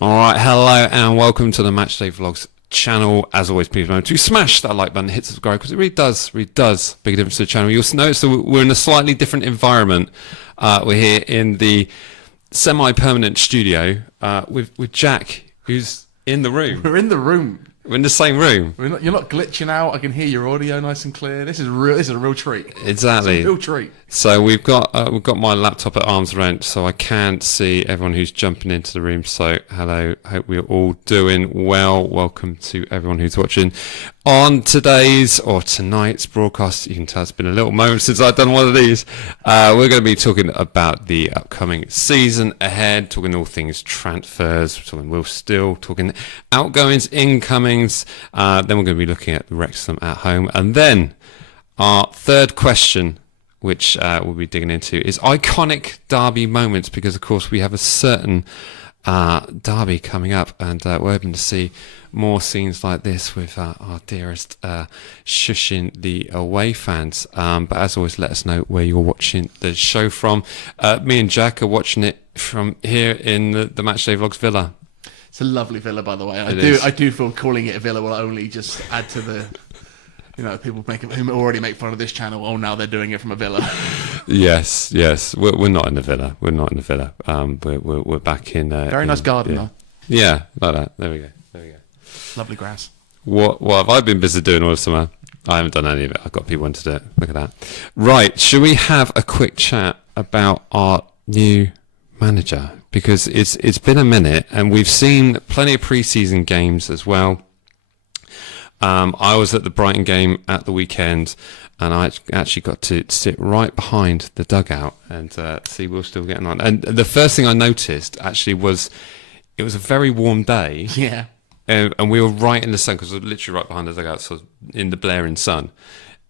All right, hello and welcome to the Matchday Vlogs channel. As always, please remember to smash that like button, hit subscribe, because it really does make a difference to the channel. You'll notice that we're in a slightly different environment. We're here in the semi-permanent studio with Jack, who's in the room. We're in the room. We're in the same room. You're not glitching out. I can hear your audio nice and clear. This is real. This is a real treat. Exactly. It's a real treat. So we've got my laptop at arm's length, so I can see everyone who's jumping into the room. So hello, hope we're all doing well. Welcome to everyone who's watching on today's or tonight's broadcast. You can tell it's been a little moment since I've done one of these. We're going to be talking about the upcoming season ahead, talking all things transfers, talking Will Still, talking outgoings, incomings. Then we're going to be looking at Wrexham at home, and then our third question, which we'll be digging into, is iconic derby moments, because of course we have a certain derby coming up, and we're hoping to see more scenes like this with our dearest shushing the away fans. But as always, let us know where you're watching the show from. Me and Jack are watching it from here in the Matchday Vlogs villa. It's a lovely villa, by the way. I do feel calling it a villa will only just add to the, people who already make fun of this channel. Oh, now they're doing it from a villa. Yes. We're not in the villa. We're back in. Very nice garden, though. Yeah, like that. There we go. Lovely grass. What have I been busy doing all summer? I haven't done any of it. I've got people in to do it. Look at that. Right, should we have a quick chat about our new manager? Because it's been a minute, and we've seen plenty of pre-season games as well. I was at the Brighton game at the weekend, and I actually got to sit right behind the dugout and see Will Still getting on. And the first thing I noticed actually was it was a very warm day. Yeah. And we were right in the sun, because we were literally right behind the dugout, so in the blaring sun.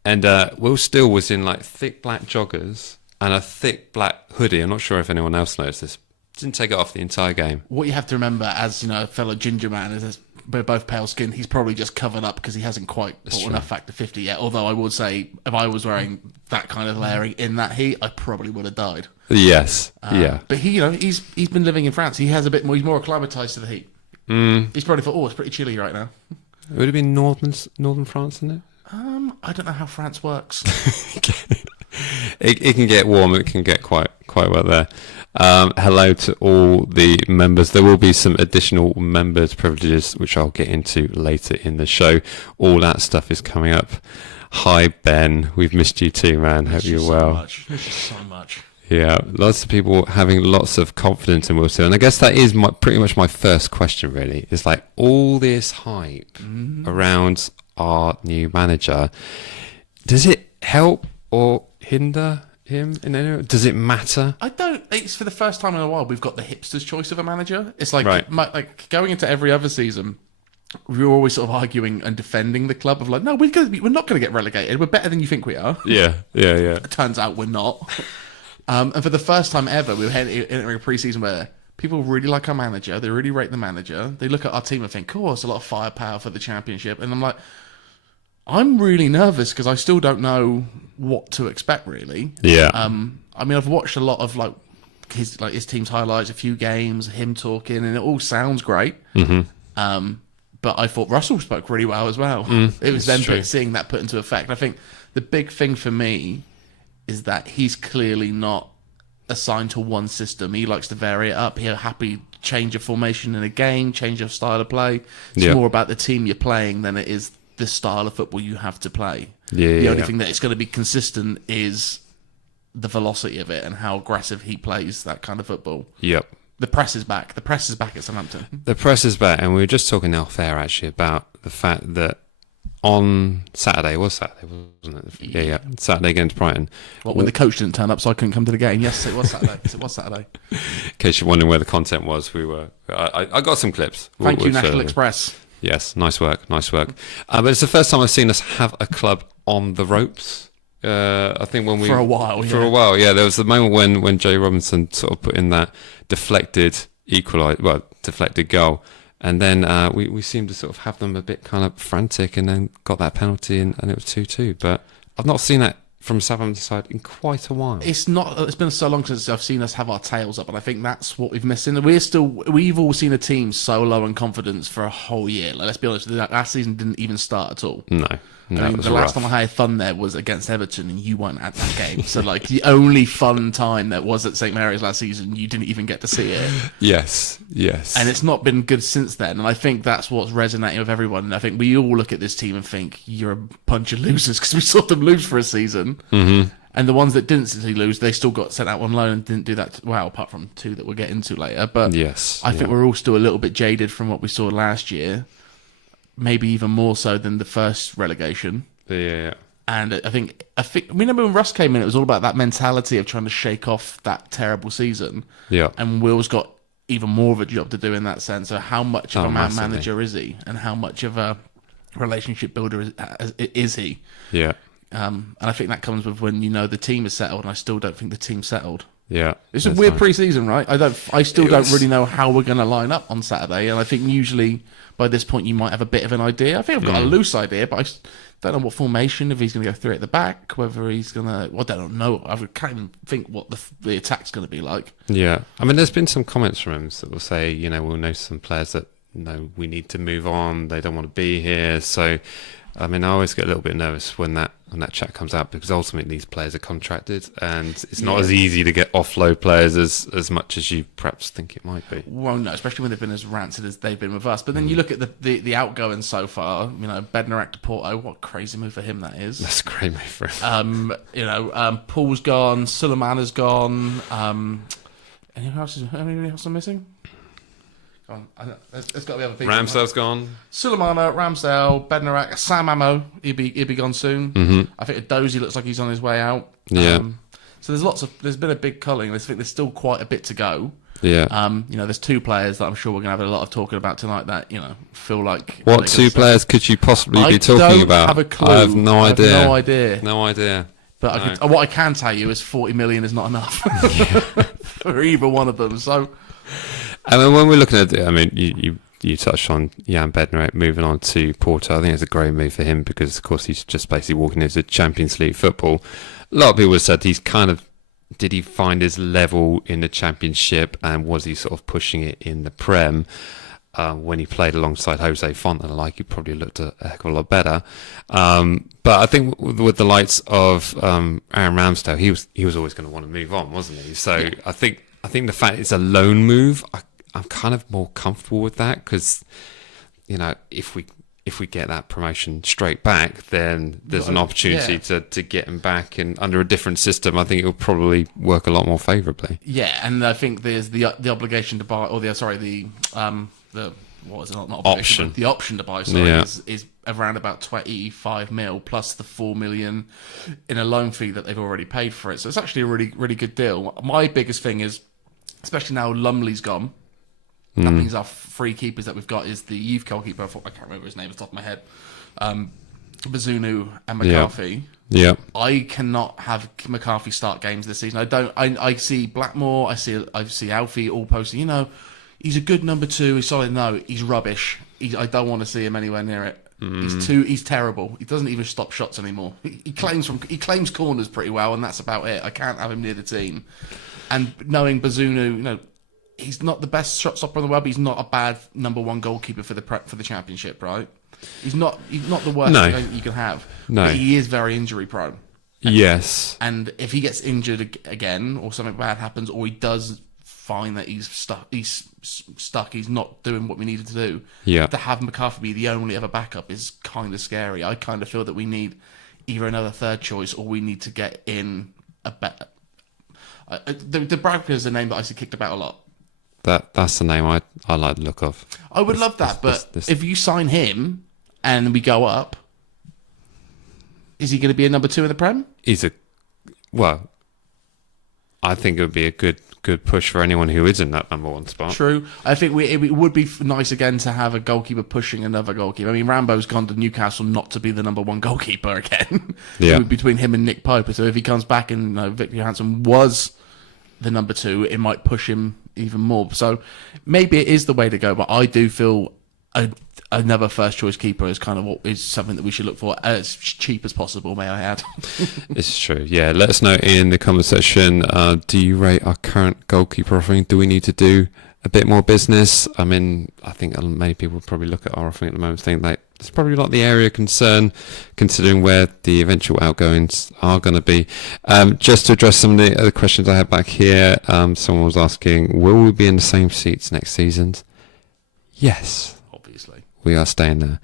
And Will Still was in like thick black joggers and a thick black hoodie. I'm not sure if anyone else noticed this. Didn't take it off the entire game. What you have to remember, as a fellow ginger man, is we're both pale skinned. He's probably just covered up because he hasn't quite bought enough Factor 50 yet. Although I would say, if I was wearing that kind of layering in that heat, I probably would have died. Yes, yeah. But he's been living in France. He has a bit more. He's more acclimatized to the heat. He's probably thought, it's pretty chilly right now. It would have been northern France, isn't it? I don't know how France works. It can get warm. It can get quite well there. Hello to all the members. There will be some additional members' privileges, which I'll get into later in the show. All that stuff is coming up. Hi, Ben. We've missed you too, man. Hope you're well. Missed you so much. Yeah, lots of people having lots of confidence in Will Still. And I guess that is pretty much my first question, really. It's like all this hype around our new manager. Does it help or hinder him in any way? Does it matter? I don't. It's for the first time in a while we've got the hipster's choice of a manager. It's like, right. Like going into every other season, we were always sort of arguing and defending the club of like, no, we're not going to get relegated. We're better than you think we are. Yeah. It turns out we're not. And for the first time ever, we were entering a pre-season where people really like our manager. They really rate the manager. They look at our team and think, cool, it's a lot of firepower for the championship. And I'm like, I'm really nervous because I still don't know what to expect, really. Yeah. I've watched a lot of his team's highlights, a few games, him talking, and it all sounds great. Mm-hmm. But I thought Russell spoke really well as well. It was then seeing that put into effect. I think the big thing for me is that he's clearly not assigned to one system. He likes to vary it up. He'll happy change of formation in a game, change of style of play. It's more about the team you're playing than it is the style of football you have to play. The only thing that is going to be consistent is the velocity of it and how aggressive he plays that kind of football. Yep. The press is back. The press is back at Southampton. The press is back, and we were just talking off air actually about the fact that on Saturday, wasn't it? Yeah. Saturday against Brighton. When the coach didn't turn up, so I couldn't come to the game. Yes, it was Saturday. In case you're wondering where the content was, I got some clips. Thank you, National Express. Yes, nice work. But it's the first time I've seen us have a club on the ropes. I think for a while, there was the moment when Jay Robinson sort of put in that deflected goal. And then we seemed to sort of have them a bit kind of frantic, and then got that penalty, and it was 2-2. But I've not seen that from Southampton side in quite a while. It's been so long since I've seen us have our tails up, and I think that's what we've missed. And we've all seen a team so low in confidence for a whole year. Like, let's be honest, that last season didn't even start at all. No, I mean, was the last rough. time I had fun there was against Everton, and you weren't at that game. So, like, the only fun time that was at St Mary's last season, you didn't even get to see it. Yes. And it's not been good since then. And I think that's what's resonating with everyone. And I think we all look at this team and think, you're a bunch of losers, because we saw them lose for a season. Mm-hmm. And the ones that didn't see lose, they still got sent out on loan and didn't do that well, apart from two that we'll get into later. But Yes, I think we're all still a little bit jaded from what we saw last year, maybe even more so than the first relegation. Yeah. And I think remember when Russ came in, it was all about that mentality of trying to shake off that terrible season. Yeah. And Will's got even more of a job to do in that sense. So how much of a man massively. manager is he, and how much of a relationship builder is he? Yeah. And I think that comes with when you know the team is settled, and I still don't think the team's settled. Yeah. It's a weird pre-season, right? I still don't really know how we're going to line up on Saturday, and I think usually by this point you might have a bit of an idea. I think I've got a loose idea, but I don't know what formation, if he's going to go three at the back, whether he's going to... Well, I don't know. I can't even think what the attack's going to be like. Yeah. I mean, there's been some comments from him that will say, we'll know some players that, we need to move on. They don't want to be here. So, I mean, I always get a little bit nervous when that chat comes out, because ultimately these players are contracted, and it's not as easy to get offload players as much as you perhaps think it might be. Well, no, especially when they've been as rancid as they've been with us. But then you look at the outgoing so far. Bednarak to Porto, what a crazy move for him that is. That's a great move for him. Paul's gone, Suleimana's gone. Anyone else I'm missing? Go on. There's got to be other people. Ramsdale's gone. Suleimana, Ramsdale, Bednarak, Sam Ammo. He'll be gone soon. Mm-hmm. I think Dozy looks like he's on his way out. Yeah. So there's been a big culling. I think there's still quite a bit to go. Yeah. There's two players that I'm sure we're going to have a lot of talking about tonight that, feel like... What two players could you possibly be talking about? I have a clue. I have no idea. No idea. No idea. But what I can tell you is 40 million is not enough for either one of them. So... I mean, when we're looking at it, I mean, you touched on Jan Bednarik moving on to Porto. I think it's a great move for him because, of course, he's just basically walking into Champions League football. A lot of people have said did he find his level in the Championship, and was he sort of pushing it in the Prem? When he played alongside Jose Fontaine, he probably looked a heck of a lot better. But I think with the likes of Aaron Ramsdale, he was always going to want to move on, wasn't he? So yeah. I think the fact it's a loan move, I'm kind of more comfortable with that, because if we get that promotion straight back, then there's an opportunity to get him back, and under a different system, I think it will probably work a lot more favourably. Yeah, and I think there's the obligation to buy, or the what is it? Not obligation, option. The option to buy. Is around about 25 mil plus the 4 million in a loan fee that they've already paid for it. So it's actually a really, really good deal. My biggest thing is, especially now Lumley's gone. That means our free keepers that we've got is the youth goalkeeper. I can't remember his name off the top of my head. Bazunu and McCarthy. Yeah. I cannot have McCarthy start games this season. I see Blackmore. I see Alfie all posting. He's a good number two. He's solid. No, he's rubbish. I don't want to see him anywhere near it. He's terrible. He doesn't even stop shots anymore. He claims corners pretty well, and that's about it. I can't have him near the team. And knowing Bazunu, he's not the best shot stopper in the world, but he's not a bad number one goalkeeper for the Championship, right? He's not the worst you can have. No. But he is very injury prone. Yes. And if he gets injured again, or something bad happens, or he does find that he's stuck, he's not doing what we needed to do. Yeah. To have McCarthy be the only other backup is kind of scary. I kind of feel that we need either another third choice, or we need to get in a better. The Bradford is a name that I see kicked about a lot. That's the name I like the look of. I would love that, but if you sign him and we go up, is he going to be a number two in the Prem? I think it would be a good push for anyone who is in that number one spot. True. I think it would be nice again to have a goalkeeper pushing another goalkeeper. I mean, Rambo's gone to Newcastle not to be the number one goalkeeper again. Yeah. Between him and Nick Pope. So if he comes back and Victor Johansson was the number two, it might push him even more. So maybe it is the way to go, but I do feel another first choice keeper is kind of what is something that we should look for as cheap as possible, may I add. It's true. Yeah, let us know in the comment section. Do you rate our current goalkeeper offering? Do we need to do a bit more business? I mean, I think many people probably look at our offering at the moment and think like it's probably not the area of concern, considering where the eventual outgoings are going to be. Just to address some of the other questions I had back here, someone was asking, will we be in the same seats next season? Yes. Obviously. We are staying there.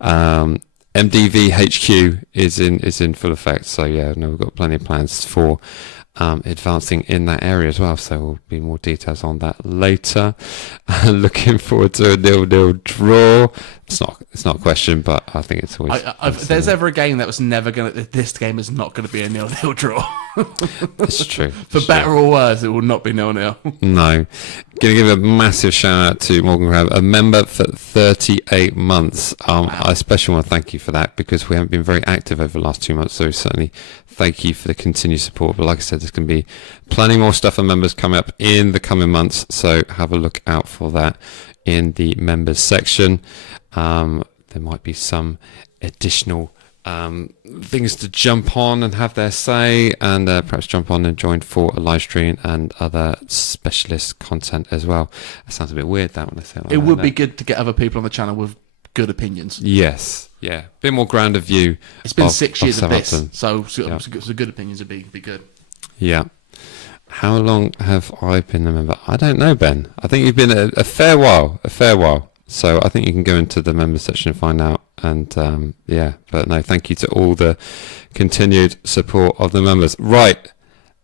MDV HQ is in full effect. So yeah, no, we've got plenty of plans for advancing in that area as well. So there'll be more details on that later. Looking forward to a 0-0 draw. It's not a question, but I think it's always. If there's ever a game that was never going to, this game is not going to be a 0-0 draw. It's true. For better or worse, it will not be 0-0. No. Going to give a massive shout out to Morgan Crab, a member for 38 months. Wow. I especially want to thank you for that because we haven't been very active over the last 2 months. So certainly thank you for the continued support. But like I said, there's going to be plenty more stuff for members coming up in the coming months. So have a look out for that in the members section. There might be some additional things to jump on and have their say, and perhaps jump on and join for a live stream and other specialist content as well. That sounds a bit weird, that when I say it like It that, would be good to get other people on the channel with good opinions. Yes, yeah, a bit more grounded view. It's been 6 years of this, Southampton. so good opinions would be good. Yeah. How long have I been a member? I don't know, Ben. I think you've been a fair while. So I think you can go into the member section and find out. And yeah, but no, thank you to all the continued support of the members. Right,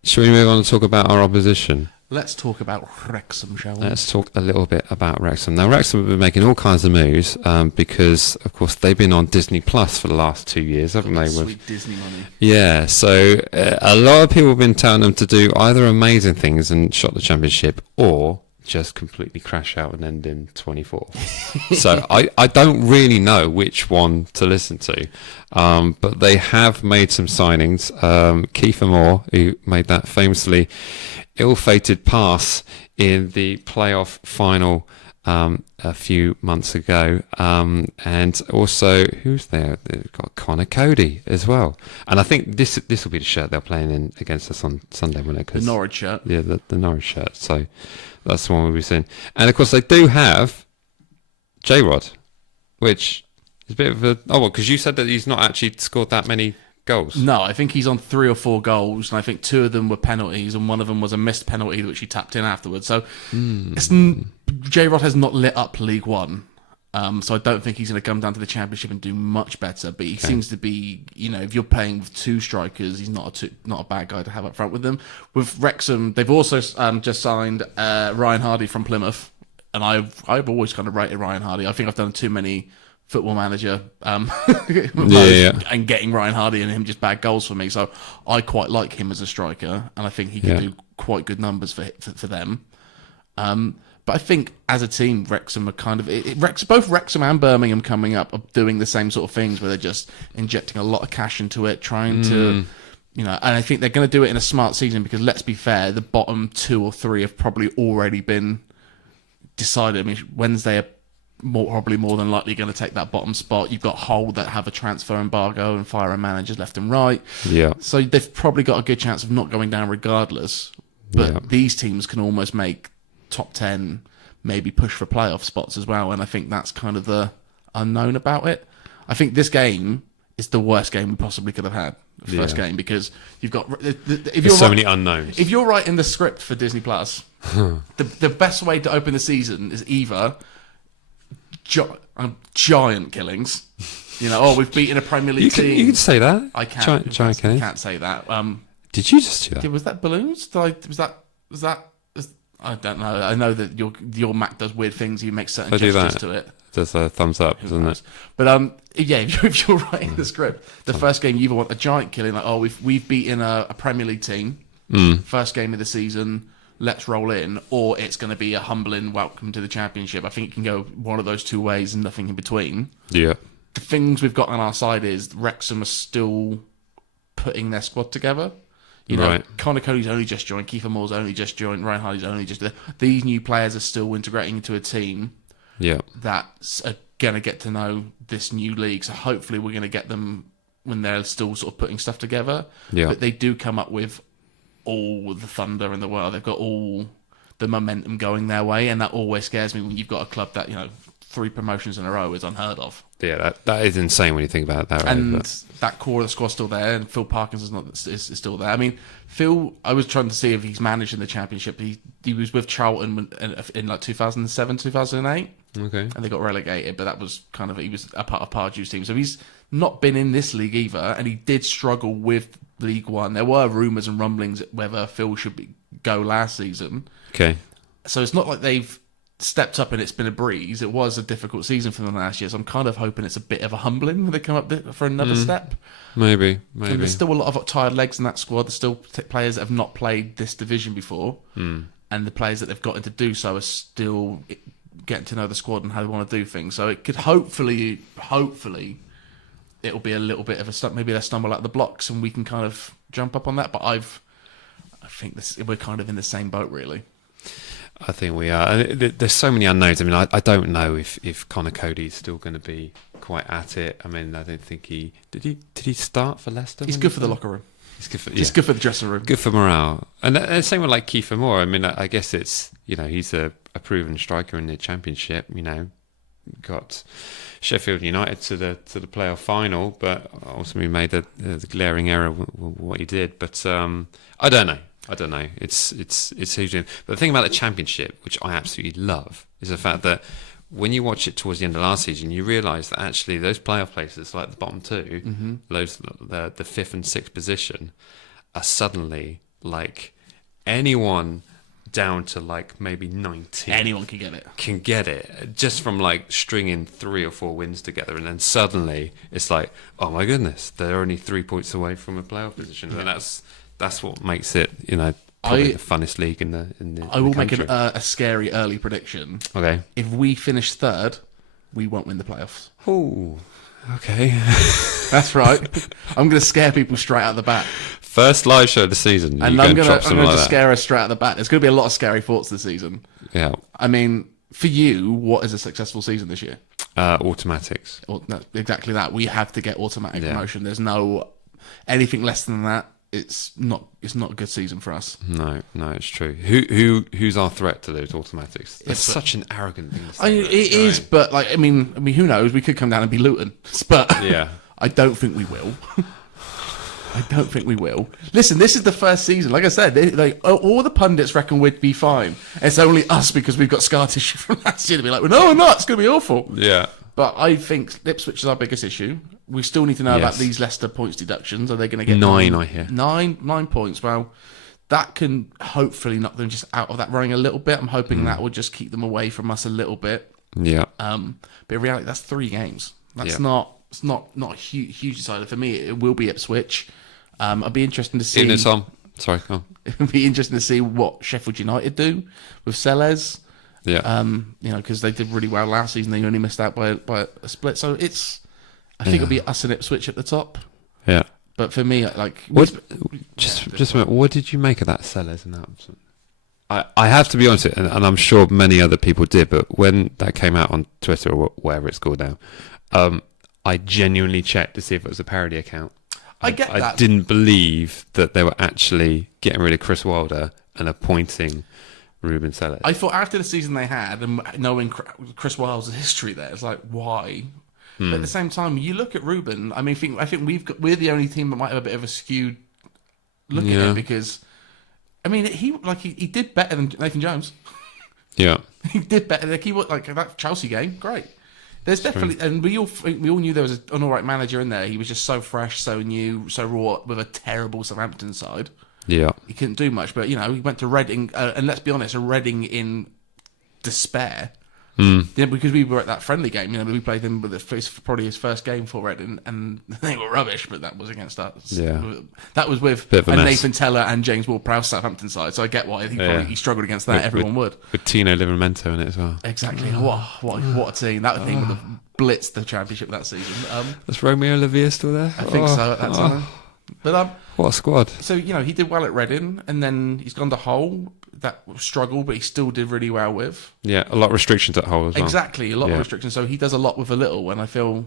shall we move on and talk about our opposition? Let's talk about Wrexham, shall we? Let's talk a little bit about Wrexham. Now, Wrexham have been making all kinds of moves because, of course, they've been on Disney Plus for the last 2 years, haven't they? Sweet Disney money. Yeah, so a lot of people have been telling them to do either amazing things and shot the championship or just completely crash out and end in 24. So I don't really know which one to listen to, but they have made some signings. Kiefer Moore, who made that famously ill-fated pass in the playoff final a few months ago, and also who's there? They've got Connor Cody as well, and I think this will be the shirt they're playing in against us on Sunday, won't it? The Norwich shirt. Yeah, the Norwich shirt. So that's the one we'll be seeing, and of course they do have J-Rod, which is a bit of a because you said that he's not actually scored that many goals. No, I think he's on 3 or 4 goals, and I think 2 of them were penalties, and one of them was a missed penalty which he tapped in afterwards. So J-Rod has not lit up League One, so I don't think he's going to come down to the Championship and do much better. But he seems to be, if you're playing with 2 strikers, he's not a bad guy to have up front with them. With Wrexham, they've also just signed Ryan Hardy from Plymouth, and I've always kind of rated Ryan Hardy. I think I've done too many Football Manager and getting Ryan Hardy and him just bad goals for me, so I quite like him as a striker, and I think he can do quite good numbers for them. But I think as a team, Wrexham are kind of both Wrexham and Birmingham coming up are doing the same sort of things where they're just injecting a lot of cash into it, trying to and I think they're going to do it in a smart season because let's be fair, the bottom 2 or 3 have probably already been decided. I mean, Wednesday are probably more than likely going to take that bottom spot. You've got Hull that have a transfer embargo and firing managers left and right. Yeah. So they've probably got a good chance of not going down regardless. But these teams can almost make top 10, maybe push for playoff spots as well. And I think that's kind of the unknown about it. I think this game is the worst game we possibly could have had. The first game, because you've got there's so many unknowns. If you're writing the script for Disney Plus, the best way to open the season is either giant killings. We've beaten a Premier League team. You can say that. I can't. Giant killings. I can't say that. Did you just do that? Was that balloons? Was that? I don't know. I know that your Mac does weird things. He makes certain gestures to it. Does a thumbs up, doesn't it? But if you're writing the script, the first game you either want a giant killing, like we've beaten a Premier League team, first game of the season. Let's roll in, or it's going to be a humbling welcome to the Championship. I think it can go one of those 2 ways and nothing in between. Yeah. The things we've got on our side is Wrexham are still putting their squad together. Connor Cody's only just joined, Kiefer Moore's only just joined, Ryan Hardy's only just there. These new players are still integrating into a team that's a going to get to know this new league. So hopefully we're going to get them when they're still sort of putting stuff together. Yeah. But they do come up with all the thunder in the world. They've got all the momentum going their way, and that always scares me when you've got a club that, 3 promotions in a row is unheard of. Yeah, that is insane when you think about it that way. And but that core of the squad's still there, and Phil Parkinson's is still there. I mean, Phil, I was trying to see if he's managing the Championship. He was with Charlton in like 2007, 2008. Okay. And they got relegated, but that was he was a part of Pardew's team. So he's not been in this league either, and he did struggle with League One. There were rumours and rumblings whether Phil should go last season. Okay. So it's not like they've stepped up and it's been a breeze. It was a difficult season for them last year, so I'm kind of hoping it's a bit of a humbling when they come up for another step. Maybe. And there's still a lot of tired legs in that squad. There's still players that have not played this division before, and the players that they've gotten to do so are still getting to know the squad and how they want to do things. So it could hopefully, it'll be a little bit of a stunt. Maybe they'll stumble out the blocks and we can kind of jump up on that. But I think we're kind of in the same boat, really. I think we are. There's so many unknowns. I mean, I don't know if Connor Cody's still going to be quite at it. I mean, I don't think did he start for Leicester? He's good for the locker room. He's good for the dressing room. Good for morale. And the same with like Kiefer Moore. I mean, I guess it's, he's a proven striker in the Championship. Got Sheffield United to the playoff final, but ultimately made the glaring error with what he did. But I don't know. It's huge. But the thing about the Championship, which I absolutely love, is the fact that when you watch it towards the end of last season, you realise that actually those playoff places, like the bottom two, those the 5th and 6th position, are suddenly like anyone down to like maybe 19. Anyone can get it. Can get it just from like stringing 3 or 4 wins together, and then suddenly it's like, oh my goodness, they're only 3 points away from a playoff position, and that's what makes it, probably the funnest league in the. I will make a scary early prediction. Okay. If we finish 3rd, we won't win the playoffs. Oh, okay. That's right. I'm going to scare people straight out the bat. First live show of the season, and I'm going to scare us straight out the bat. There's going to be a lot of scary thoughts this season. Yeah. I mean, for you, what is a successful season this year? Automatics. Exactly that. We have to get automatic promotion. There's no anything less than that. It's not a good season for us. No, it's true. Who's our threat to those automatics? It's such an arrogant thing to say. It is, but I mean, who knows? We could come down and be Luton, but yeah, I don't think we will. Listen, this is the first season. Like I said, all the pundits reckon we'd be fine. It's only us because we've got scar tissue from last year to be like, well, no, we're not. It's going to be awful. Yeah. But I think Ipswich is our biggest issue. We still need to know about these Leicester points deductions. Are they going to get 9? I hear 9 points. Well, that can hopefully knock them just out of that running a little bit. I'm hoping that will just keep them away from us a little bit. Yeah. But in reality, that's 3 games. That's not a huge decider for me. It will be Ipswich. I'd be interested to see. Even Tom. Sorry, go on. It'd be interesting to see what Sheffield United do with Sellers. Yeah. Because they did really well last season. They only missed out by a split. So I think it'll be us and Ipswich at the top. Yeah. But for me, just a minute. What did you make of that Sellers announcement? I have to be honest, and I'm sure many other people did, but when that came out on Twitter or wherever it's called now, I genuinely checked to see if it was a parody account. I get that. I didn't believe that they were actually getting rid of Chris Wilder and appointing Ruben Sellers. I thought after the season they had, and knowing Chris Wilder's history there, it's like, why? But at the same time, you look at Ruben. I mean, I think we're the only team that might have a bit of a skewed look at it because, I mean, he did better than Nathan Jones. Yeah, he did better. Like that Chelsea game, great. There's definitely, and we all knew there was an all right manager in there. He was just so fresh, so new, so raw with a terrible Southampton side. Yeah, he couldn't do much. But he went to Reading, and let's be honest, a Reading in despair. Yeah, because we were at that friendly game. We played them with probably his first game for Reading, and they were rubbish. But that was against us. Yeah, that was with Nathan Teller and James Ward-Prowse Southampton side. So I get why he struggled against that. Everyone would with Tino Livramento in it as well. Exactly. What a team! That team would have blitzed the championship that season. Was Romeo Lavia still there? I think so at that time. But what a squad! So he did well at Reading, and then he's gone to Hull. that struggle, but he still did really well with. Yeah, a lot of restrictions at Hull as well. Exactly, a lot of restrictions. So he does a lot with a little, and I feel,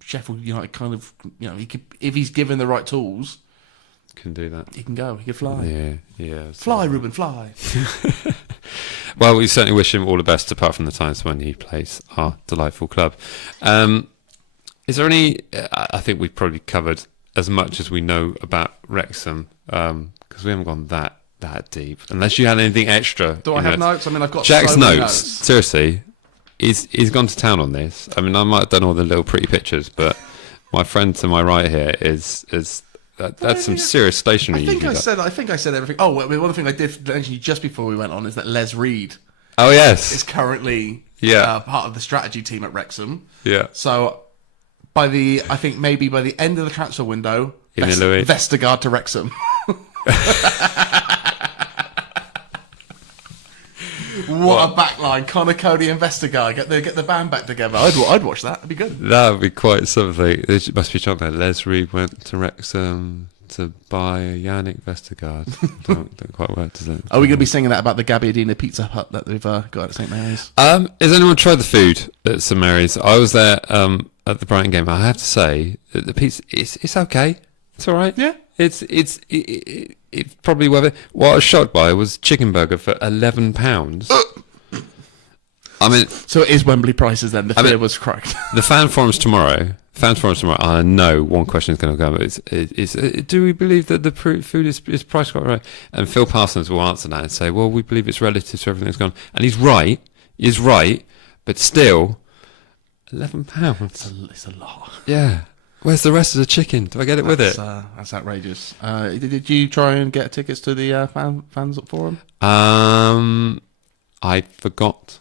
Sheffield United kind of, he could, if he's given the right tools, can do that. He can go. He can fly. Yeah. Fly, Ruben, fly. Well, we certainly wish him all the best, apart from the times when he plays our delightful club. Is there any? I think we've probably covered as much as we know about Wrexham, because we haven't gone that deep. Unless you had anything extra. Do I have notes? I mean, I've got Jack's so many notes. Seriously, he's gone to town on this. I mean, I might have done all the little pretty pictures, but my friend to my right here is that's some serious stationery. I think I said everything. Oh, one thing I did mention just before we went on is that Les Reed. Oh yes, is currently part of the strategy team at Wrexham. Yeah. So by the end of the transfer window, Vestergaard to Wrexham. What a backline! Connor, Cody, and Vestergaard get the band back together. I'd watch that. It'd be good. That would be quite something. There must be chocolate. Les Reed went to Wrexham to buy Yannick Vestergaard. don't quite work, does it? Are we going to be singing that about the Gabbiadina Pizza Hut that they've got at St Mary's? Has anyone tried the food at St Mary's? I was there at the Brighton game. I have to say that the pizza it's okay. It's all right. Yeah. It's probably worth it. What I was shocked by was chicken burger for £11. I mean, so it is Wembley prices then. The fear was correct. The fan forums tomorrow. I know one question is going to come. It's do we believe that the food is priced quite right? And Phil Parsons will answer that and say, well, we believe it's relative to everything that's gone. And he's right. He's right. But still, £11. It's a lot. Yeah. Where's the rest of the chicken? Do I get it with it? That's outrageous. Did you try and get tickets to the fans forum? I forgot.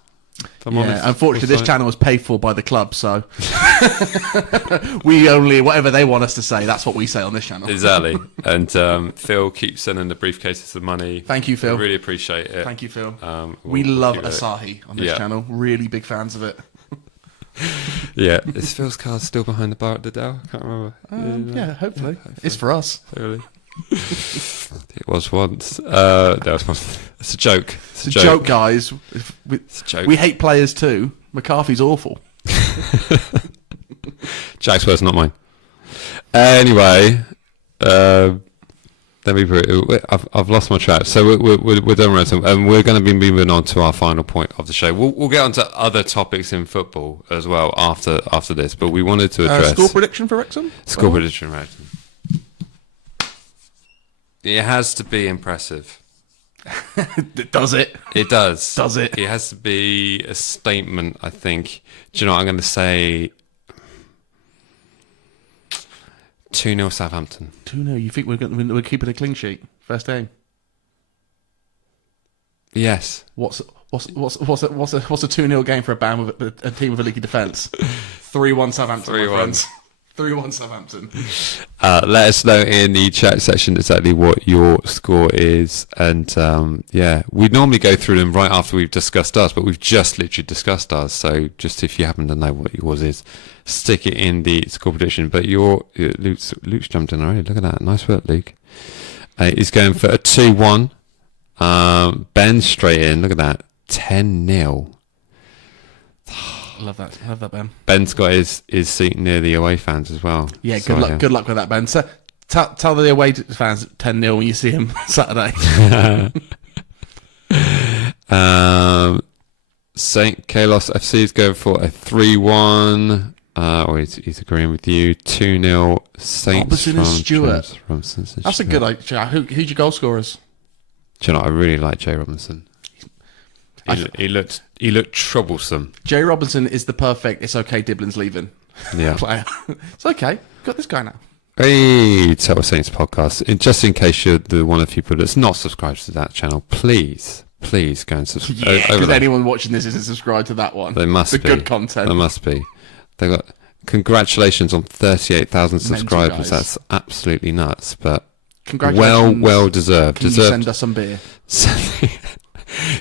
Unfortunately, this channel is paid for by the club, so we only whatever they want us to say. That's what we say on this channel. Exactly. And Phil keeps sending the briefcases of money. Thank you, Phil. I really appreciate it. Thank you, Phil. We love Asahi on this channel. Really big fans of it. Yeah, is Phil's card still behind the bar at the Dow? I can't remember. Yeah, hopefully. It's for us. Really? It was once. It's a joke. It's a joke, guys. It's a joke. We hate players too. McCarthy's awful. Jack's words, not mine. Anyway, I've lost my track. So we're done with it, and we're going to be moving on to our final point of the show. We'll get on to other topics in football as well after this, but we wanted to address score prediction for Wrexham. Prediction for Wrexham. It has to be impressive. Does it? It does. Does it? It has to be a statement, I think. Do you know what I'm going to say? 2-0 Southampton. 2-0. You think we're keeping a clean sheet? First game. Yes. What's a 2-0 game for a band with a team with a leaky defence? 3-1 Southampton. 3-1. 3-1 Southampton. Let us know in the chat section exactly what your score is, and we normally go through them right after we've discussed ours, but we've just literally discussed ours. So just if you happen to know what yours is, stick it in the score prediction. But Luke's jumped in already. Look at that, nice work, Luke. He's going for a 2-1. Ben straight in. Look at that, 10-0. Love that, Ben. Ben's got his seat near the away fans as well. Yeah, good luck with that, Ben. So, tell the away fans 10-0 when you see him Saturday. St. Kalos FC is going for a 3-1. He's agreeing with you. 2-0 Saints Robertson and Stewart. That's a good idea. Who's your goal scorers? Do you know, I really like Jay Robinson. He looked troublesome. Jay Robinson is the perfect, it's okay, Diblin's leaving player. It's okay, got this guy now. Hey, TO Saints podcast. Just in case you're the one of the people that's not subscribed to that channel, please go and subscribe. Yeah, because anyone watching this isn't subscribed to that one. They must be. The good content. They must be. They got congratulations on 38,000 subscribers. That's absolutely nuts, but congratulations. Well deserved. Can you send us some beer?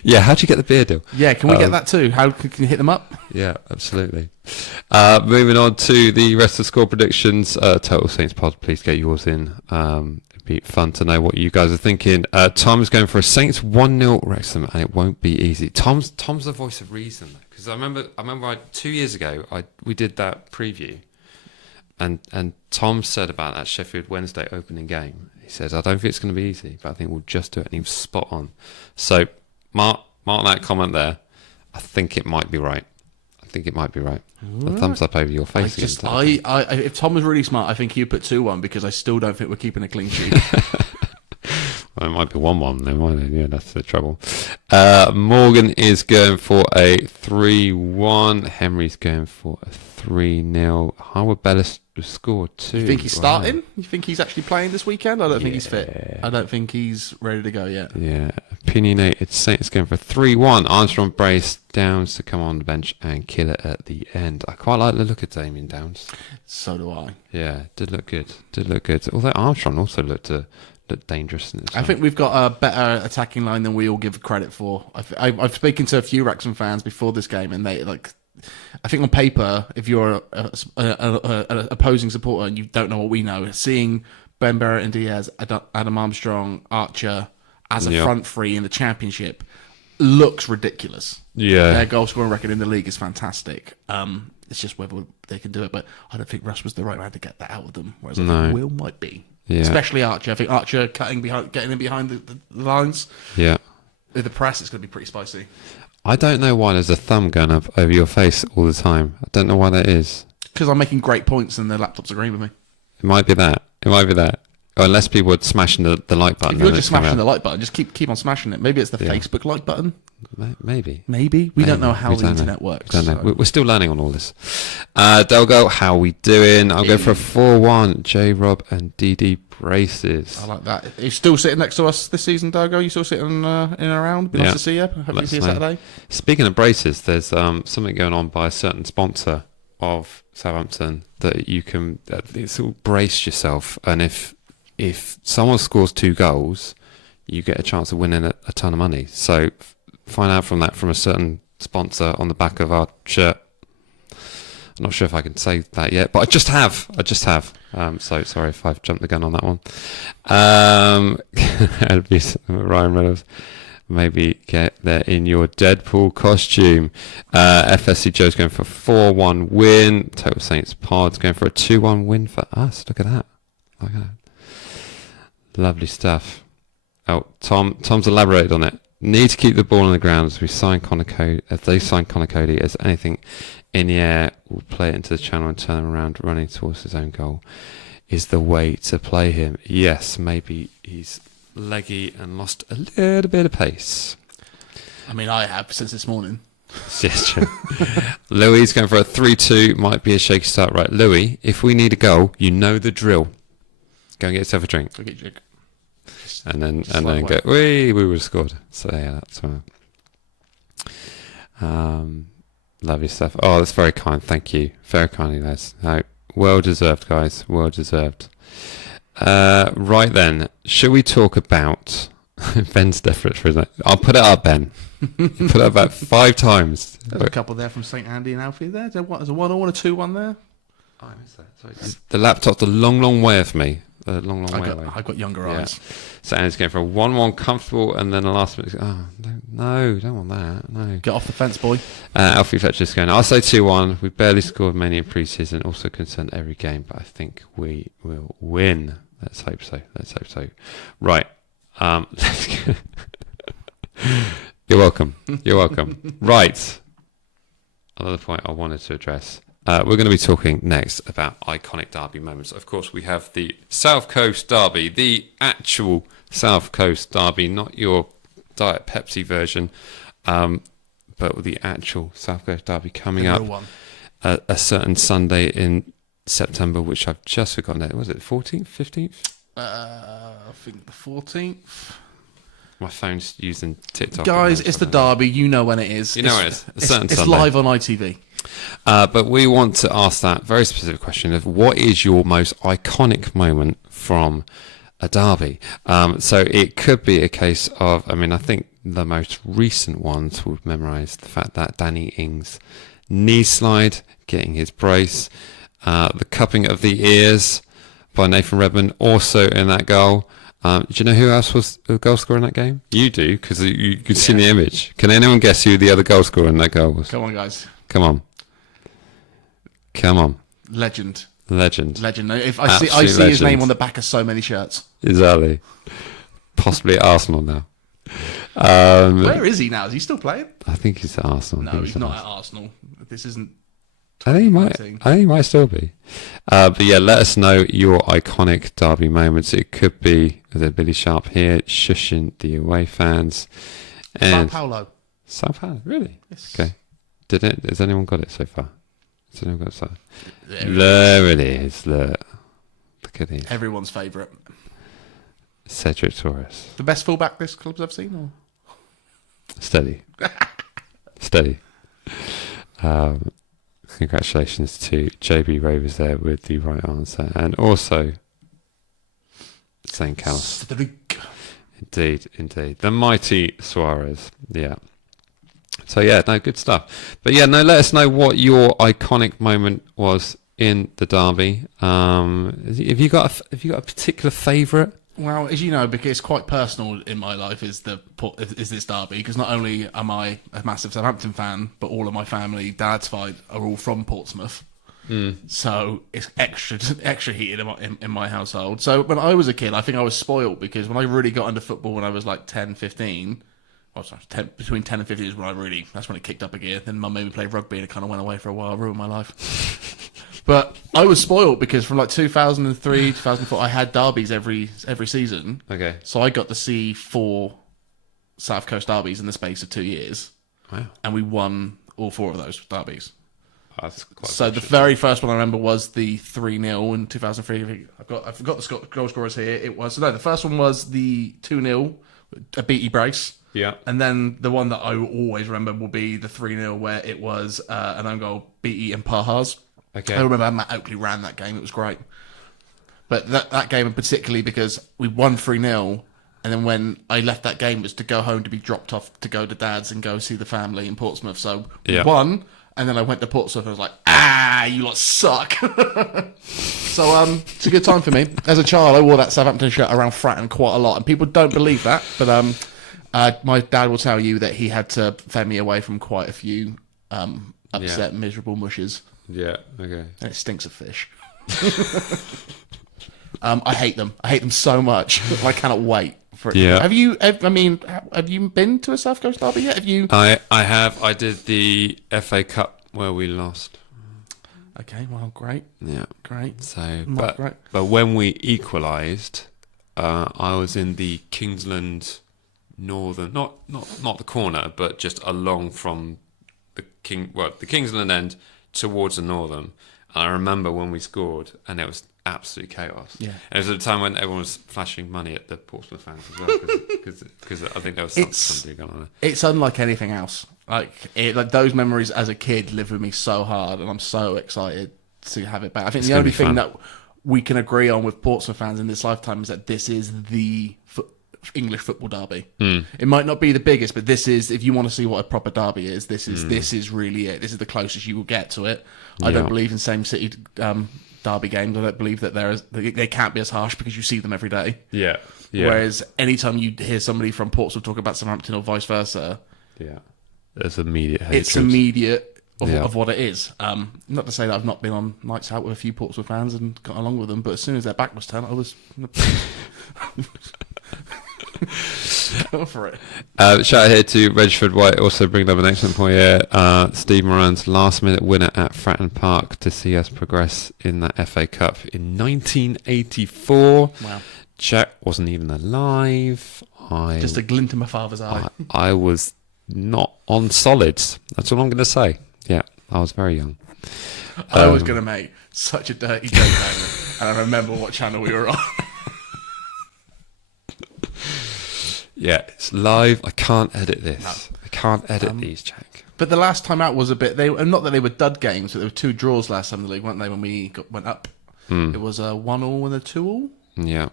Yeah, how'd you get the beer deal? Yeah, can we get that too? How can you hit them up? Yeah, absolutely. Moving on to the rest of the score predictions. Total Saints pod, please get yours in. It'd It'd be fun to know what you guys are thinking. Tom is going for a Saints 1-0 Wrexham, and it won't be easy. Tom's the voice of reason, because I remember 2 years ago we did that preview, and Tom said about that Sheffield Wednesday opening game. He says, "I don't think it's going to be easy, but I think we'll just do it," and he was spot on. So mark that comment there. I think it might be right. A thumbs up over your face. If Tom was really smart, I think he'd put 2-1, because I still don't think we're keeping a clean sheet. Well, it might be 1-1 then, yeah, that's the trouble. Morgan is going for a 3-1. Henry's going for a 3-0. Howard Bellis scored 2. You think he's starting? You think he's actually playing this weekend? I don't think he's fit. I don't think he's ready to go yet. Yeah. Opinionated Saints going for 3-1. Armstrong, Brace, Downs to come on the bench and kill it at the end. I quite like the look of Damien Downs. So do I. Yeah, did look good. Although Armstrong also looked dangerous. I think we've got a better attacking line than we all give credit for. I've spoken to a few Wrexham fans before this game, and they I think on paper, if you're an opposing supporter and you don't know what we know, seeing Ben Barrett and Diaz, Adam Armstrong, Archer as a front three in the Championship looks ridiculous. Yeah, their goal scoring record in the league is fantastic. It's just whether they can do it, but I don't think Russ was the right man to get that out of them. Whereas I think Will might be. Yeah. Especially Archer. I think Archer getting in behind the lines. Yeah. With the press, it's going to be pretty spicy. I don't know why there's a thumb going up over your face all the time. I don't know why that is. Because I'm making great points and the laptop's agreeing with me. It might be that. Or unless people are smashing the like button. If you're just smashing the like button, just keep on smashing it. Maybe it's the Facebook like button. Maybe. We don't know how the internet works. Don't know. We're still learning on all this. Delgo, how are we doing? I'll go for a 4-1. J. Rob and DD Braces. I like that. Are you still sitting next to us this season, Delgo? You still sitting in and around? Be nice to see you. Hopefully see you Saturday. Speaking of braces, there's something going on by a certain sponsor of Southampton that you can sort of brace yourself, and if someone scores 2 goals, you get a chance of winning a ton of money. So find out from a certain sponsor on the back of our shirt. I'm not sure if I can say that yet, but I just have. So sorry if I've jumped the gun on that one. Ryan Reynolds, maybe get there in your Deadpool costume. FSC Joe's going for a 4-1 win. Total Saints Pod's going for a 2-1 win for us. Look at that. Lovely stuff. Oh, Tom's elaborated on it. Need to keep the ball on the ground as we sign Connor Cody. If they sign Connor Cody, as anything in the air, will play it into the channel and turn him around, running towards his own goal. Is the way to play him. Yes, maybe he's leggy and lost a little bit of pace. I mean, I have since this morning. Yes, true. Louis going for a 3-2. Might be a shaky start. Right, Louis, if we need a goal, you know the drill. Go and get yourself a drink. Go get your drink. And then go, we would have scored. So yeah, that's lovely stuff. Oh, that's very kind. Thank you. Very kindly, Les. No, well deserved, guys. Well deserved. Right then, should we talk about Ben's desperate for it? I'll put it up, Ben. You put it up about 5 times. There's a couple there from St. Andy and Alfie there. There's a 1-1 or a 2-1 there. Oh, I missed that. Sorry. The laptop's a long way off me. Long way away. I've got younger eyes. So Andy's going for a 1-1 comfortable, and then the last minute. Oh no, don't want that. No. Get off the fence, boy. Alfie Fletcher's going. I'll say 2-1. We barely scored many in pre-season. Also concerned every game, but I think we will win. Let's hope so. Right. Let's go. You're welcome. Right. Another point I wanted to address. We're going to be talking next about iconic derby moments. Of course, we have the South Coast Derby, the actual South Coast Derby, not your Diet Pepsi version, but the actual South Coast Derby coming up a certain Sunday in September, which I've just forgotten. Was it the 14th, 15th? I think the 14th. My phone's using TikTok. Guys, it's the Derby. You know when it is. You know when it is. It's live on ITV. But we want to ask that very specific question of what is your most iconic moment from a derby? So it could be a case of, I think the most recent ones would memorise the fact that Danny Ings' knee slide, getting his brace, the cupping of the ears by Nathan Redmond, also in that goal. Do you know who else was the goal scorer in that game? You do, because you could see the image. Can anyone guess who the other goal scorer in that goal was? Come on, guys. Come on. Legend. Legend. If I see his name on the back of so many shirts. Exactly. Possibly at Arsenal now. Where is he now? Is he still playing? I think he's at Arsenal. No, he's not at Arsenal. This isn't. I think he might still be. But yeah, let us know your iconic derby moments. It could be the Billy Sharp here shushing the away fans. And Sao Paulo, really? Yes. Okay. Has anyone got it so far? Has anyone got it so far? There it is. Look at it. Everyone's favourite. Cedric Torres. The best fullback this club's ever seen? Or? Steady. Congratulations to JB Rovers there with the right answer. And also St. Callum. Indeed. The mighty Suarez. Yeah. So yeah, no, good stuff. But yeah, no, let us know what your iconic moment was in the derby. Have you got a particular favourite? Well, as you know, because it's quite personal in my life, is this derby. Because not only am I a massive Southampton fan, but all of my family, dad's side, are all from Portsmouth. So it's extra heated in my household. So when I was a kid, I think I was spoiled because when I really got into football when I was like 10, 15, between 10 and 15 is when that's when it kicked up a gear. Then mum made me play rugby and it kind of went away for a while, ruined my life. But I was spoiled because from like 2003, 2004, I had derbies every season. Okay. So I got to see 4 South Coast derbies in the space of 2 years. Wow. And we won all 4 of those derbies. That's quite so the very first one I remember was the 3-0 in 2003. I forgot the goal scorers here. The first one was the 2-0, a Beatty brace. Yeah. And then the one that I will always remember will be the 3-0 where it was an own goal, Beatty and Pajas. Okay. I remember Matt Oakley ran that game. It was great. But that game particularly because we won 3-0, and then when I left that game it was to go home to be dropped off to go to Dad's and go see the family in Portsmouth. So we won, and then I went to Portsmouth and I was like, you lot suck. So it's a good time for me. As a child, I wore that Southampton shirt around Fratton quite a lot, and people don't believe that, but my dad will tell you that he had to fend me away from quite a few upset, miserable mushes. Yeah, okay. And it stinks of fish. I hate them. I hate them so much. I cannot wait for it. Yeah. Have you been to a South Coast derby yet? I have. I did the FA Cup where we lost. Okay, well, great. Yeah. Great. So, but when we equalised, I was in the Kingsland Northern, not the corner, but just along from the Kingsland end towards the Northern. And I remember when we scored, and it was absolute chaos. Yeah. And it was at a time when everyone was flashing money at the Portsmouth fans as well, because I think there was something going on there. It's unlike anything else. Like those memories as a kid live with me so hard, and I'm so excited to have it back. I think the only thing that we can agree on with Portsmouth fans in this lifetime is that this is the English football derby. It might not be the biggest, but this is, if you want to see what a proper derby is, this is really it. This is the closest you will get to it. I don't believe in same city derby games. I don't believe that they can't be as harsh because you see them every day. Yeah. Whereas anytime you hear somebody from Portsmouth talk about Southampton or vice versa, there's immediate hatred. It's immediate of what it is. Not to say that I've not been on nights out with a few Portsmouth fans and got along with them, but as soon as their back was turned, I was go for it. Shout out here to Regford White, also bringing up an excellent point here. Steve Moran's last minute winner at Fratton Park to see us progress in that FA Cup in 1984. Wow. Jack wasn't even alive. Just a glint in my father's eye. I was not on solids. That's all I'm going to say. Yeah, I was very young. I was going to make such a dirty joke, and I remember what channel we were on. Yeah, it's live. I can't edit this. No. I can't edit these, Jack. But the last time out was a bit... not that they were dud games, but there were 2 draws last time in the league, weren't they, when we went up? It was a 1-1 and a 2-1. Yeah.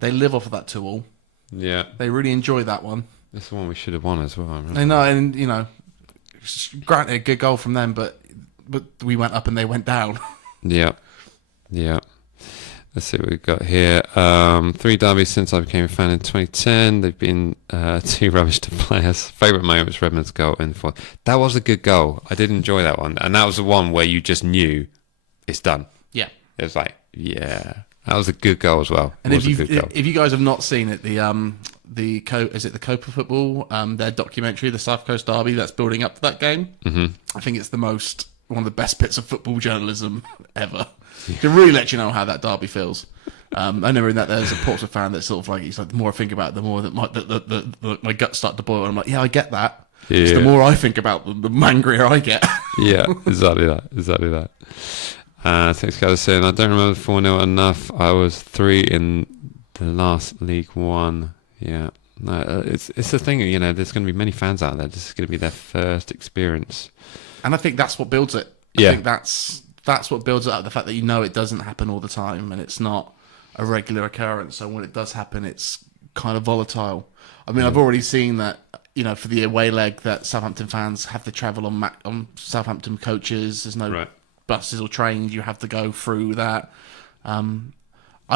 They live off of that 2-1. Yeah. They really enjoy that one. That's the one we should have won as well. I know, and, granted, a good goal from them, but we went up and they went down. Yeah. Yeah. Let's see what we've got here. 3 derbies since I became a fan in 2010. They've been too rubbish to play us. Favourite moment was Redmond's goal in the fourth. That was a good goal. I did enjoy that one. And that was the one where you just knew it's done. Yeah. It was like, yeah. That was a good goal as well. And if you guys have not seen it, the Copa Football, their documentary, the South Coast Derby, that's building up to that game. Mm-hmm. I think it's one of the best bits of football journalism ever. To really let you know how that derby feels. I remember in that there's a Portsmouth fan that's sort of like, he's like, the more I think about it, the more that my guts start to boil. And I'm like, yeah, I get that. Yeah. The more I think about them, the angrier I get. Yeah, exactly that. Thanks, guys. Saying I don't remember 4-0 enough. I was 3 in the last League One. Yeah, no, it's the thing. You know, there's going to be many fans out there. This is going to be their first experience, and I think that's what builds it. I think that's what builds it up. The fact that you know it doesn't happen all the time, and it's not a regular occurrence. So when it does happen, it's kind of volatile. I mean, I've already seen that. You know, for the away leg, that Southampton fans have to travel on Southampton coaches. There's no buses or trains. You have to go through that. I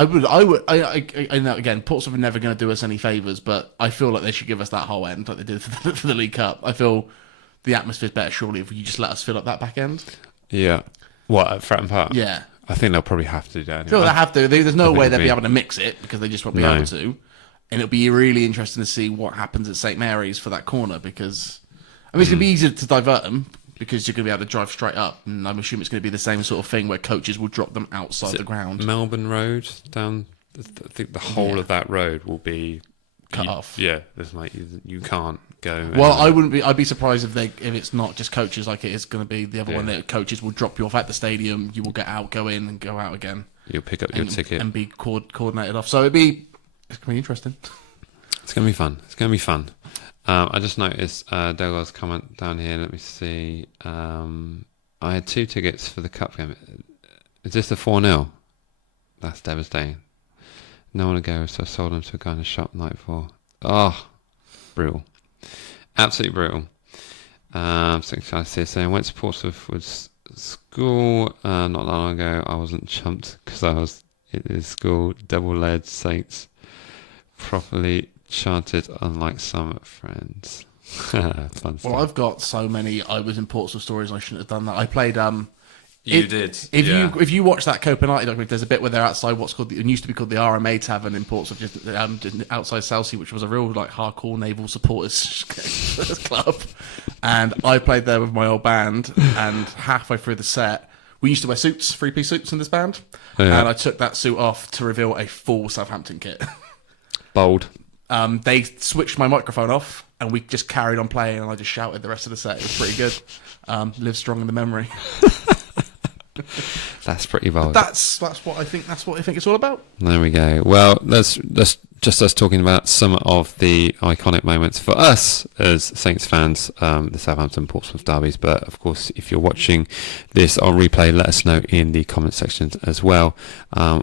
know, again, Portsmouth are never going to do us any favours, but I feel like they should give us that whole end like they did for the League Cup. I feel the atmosphere's better, surely, if you just let us fill up that back end. Yeah. What, at Fratton Park? Yeah. I think they'll probably have to do that. Anyway. They have to. There's no way they'll be able to mix it because they just won't be able to. And it'll be really interesting to see what happens at St Mary's for that corner because, I mean, it's going to be easier to divert them because you're going to be able to drive straight up. And I'm assuming it's going to be the same sort of thing where coaches will drop them outside the ground. Melbourne Road down, I think the whole of that road will be cut off. Yeah, there's like you can't go. Well, I'd be surprised if it's not just coaches like it is going to be the other one. That coaches will drop you off at the stadium. You will get out, go in, and go out again. You'll pick up your ticket and be coordinated off. So it's going to be interesting. It's going to be fun. I just noticed Delgar's comment down here. Let me see. I had 2 tickets for the cup game. Is this the 4-0? That's devastating. No one to go, so I sold them to a guy in a shop the night before. Oh, brutal. Absolutely brutal. Saying went to Portsmouth with school not that long ago. I wasn't chumped because I was in school. Double-led Saints. Properly chanted, unlike some friends. Fun stuff. Well, I've got so many I was in Portsmouth stories I shouldn't have done that. I played If you watch that Copenhagen documentary, there's a bit where they're outside what's called it used to be called the RMA Tavern in Portsmouth, just outside Chelsea, which was a real like hardcore naval supporters club. And I played there with my old band, and halfway through the set, we used to wear suits, 3-piece suits in this band, and I took that suit off to reveal a full Southampton kit. Bold. They switched my microphone off, and we just carried on playing, and I just shouted the rest of the set. It was pretty good. Live strong in the memory. That's pretty bold. That's what I think. That's what I think it's all about. There we go. Well, that's just us talking about some of the iconic moments for us as Saints fans, the Southampton Portsmouth derbies. But of course, if you're watching this on replay, let us know in the comment section as well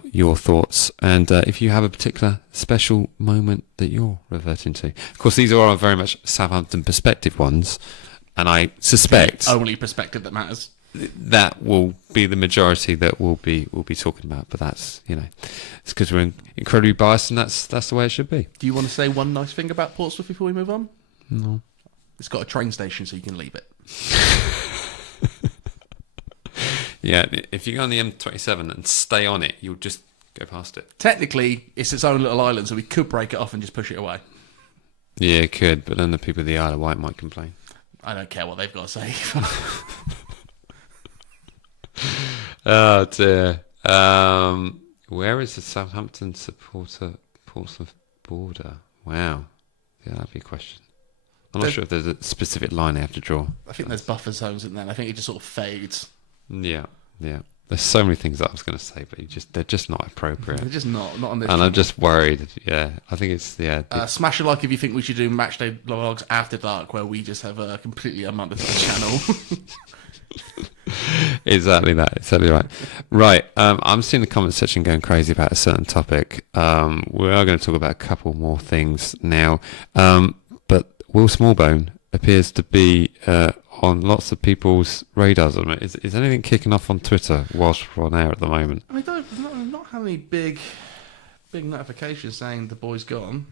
your thoughts, and if you have a particular special moment that you're reverting to. Of course, these are very much Southampton perspective ones, and I suspect the only perspective that matters. That will be the majority that we'll be talking about, but that's it's because we're incredibly biased, and that's the way it should be. Do you want to say one nice thing about Portsmouth before we move on? No. It's got a train station, so you can leave it. Yeah, if you go on the M27 and stay on it, you'll just go past it. Technically, it's its own little island, so we could break it off and just push it away. Yeah, it could, but then the people of the Isle of Wight might complain. I don't care what they've got to say. Oh dear. Where is the Southampton supporter Portsmouth border? Wow. Yeah, that'd be a question. I'm not sure if there's a specific line they have to draw. I think there's buffer zones in there. I think it just sort of fades. Yeah. There's so many things that I was going to say, but they're just not appropriate. They're just not on this. And I'm just worried. Yeah, I think it's smash a like if you think we should do matchday vlogs after dark, where we just have a completely unmonetized channel. Exactly that. Exactly right. Right. I'm seeing the comment section going crazy about a certain topic. We are going to talk about a couple more things now. But Will Smallbone appears to be on lots of people's radars. I mean, is anything kicking off on Twitter whilst we're on air at the moment? I don't, I've not had any big notifications saying the boy's gone.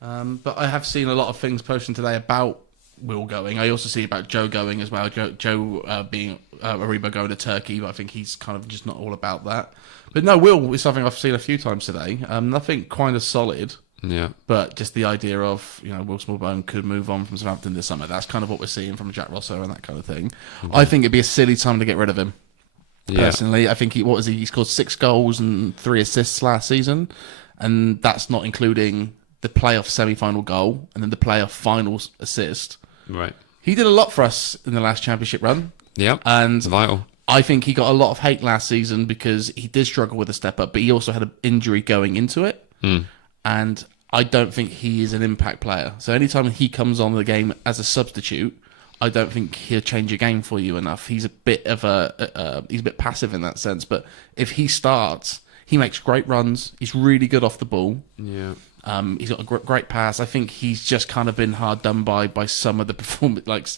But I have seen a lot of things posting today about Will going. I also see about Joe going as well. Joe being Aribo going to Turkey, but I think he's kind of just not all about that. But no, Will is something I've seen a few times today. Nothing kind of solid. Yeah. But just the idea of, Will Smallbone could move on from Southampton this summer. That's kind of what we're seeing from Jack Rosso and that kind of thing. Mm-hmm. I think it'd be a silly time to get rid of him. Personally, I think he scored 6 goals and 3 assists last season, and that's not including the playoff semi-final goal and then the playoff final assist. Right. He did a lot for us in the last championship run. Yeah. And vital. I think he got a lot of hate last season because he did struggle with a step up, but he also had an injury going into it. And I don't think he is an impact player. So anytime he comes on the game as a substitute, I don't think he'll change a game for you enough. He's a bit passive in that sense. But if he starts, he makes great runs. He's really good off the ball. Yeah. He's got a great pass. I think he's just kind of been hard done by some of the performance. Like,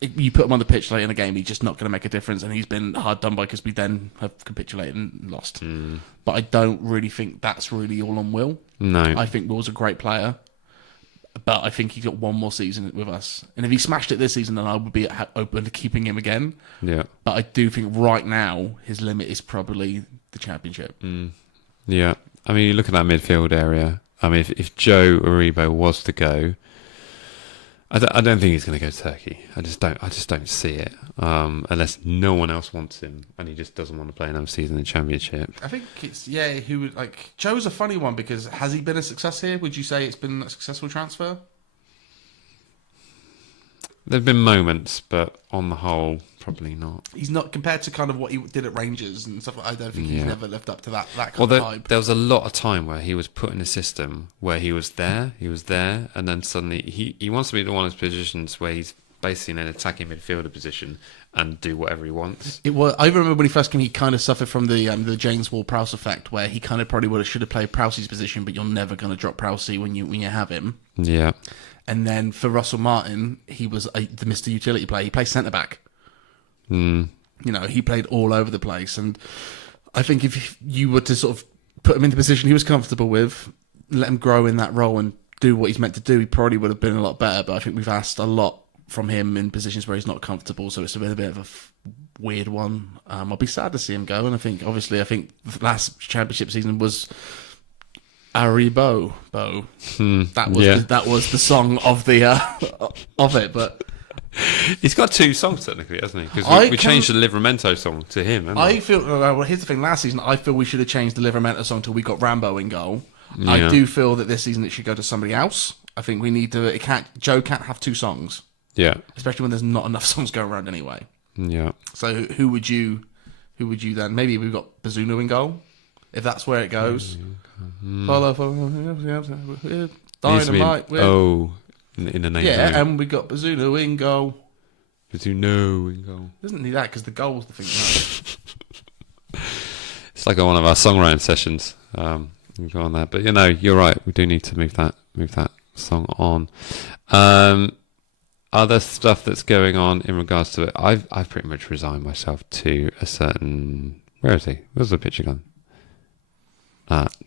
you put him on the pitch late in a game, he's just not going to make a difference. And he's been hard done by because we then have capitulated and lost. But I don't really think that's really all on Will. No. I think Will's a great player. But I think he's got one more season with us. And if he smashed it this season, then I would be open to keeping him again. Yeah. But I do think right now, his limit is probably the championship. Yeah. I mean, you look at that midfield area. I mean, if Joe Aribo was to go, I don't think he's going to go to Turkey. I just don't see it. Unless no one else wants him and he just doesn't want to play another season in the Championship. I think it's who would like Joe's a funny one because has he been a success here? Would you say it's been a successful transfer? There've been moments, but on the whole, probably not. He's not compared to kind of what he did at Rangers and stuff. I don't think he's never lived up to that kind of vibe. There was a lot of time where he was put in a system where he was there, and then suddenly he wants to be in one of his positions where he's basically in an attacking midfielder position and do whatever he wants. I remember when he first came, he kind of suffered from the James Ward-Prowse effect, where he kind of probably should have played Prowse's position, but you're never going to drop Prowse when you have him. Yeah. And then for Russell Martin, he was the Mr. Utility player. He plays centre back. He played all over the place, and I think if you were to sort of put him in the position he was comfortable with, let him grow in that role and do what he's meant to do, he probably would have been a lot better. But I think we've asked a lot from him in positions where he's not comfortable, so it's been a bit of a weird one. I'll be sad to see him go, and I think the last championship season was Aribo. That was the song of the of it, but. He's got 2 songs technically, hasn't he? Because we changed the Livramento song to him. I feel. Well, here's the thing. Last season, I feel we should have changed the Livramento song till we got Rambo in goal. Yeah. I do feel that this season it should go to somebody else. I think we need to. Joe can't have 2 songs. Yeah. Especially when there's not enough songs going around anyway. Yeah. So who would you then? Maybe we've got Bazunu in goal, if that's where it goes. Follow. Dynamite. In the name. Yeah, and we got Bazunu in goal. Bazunu in goal. Doesn't need that because the goal's the thing. It's like one of our songwriting sessions. We go on that, but you're right. We do need to move that song on. Other stuff that's going on in regards to it, I've pretty much resigned myself to a certain. Where is he? Where's the picture gone?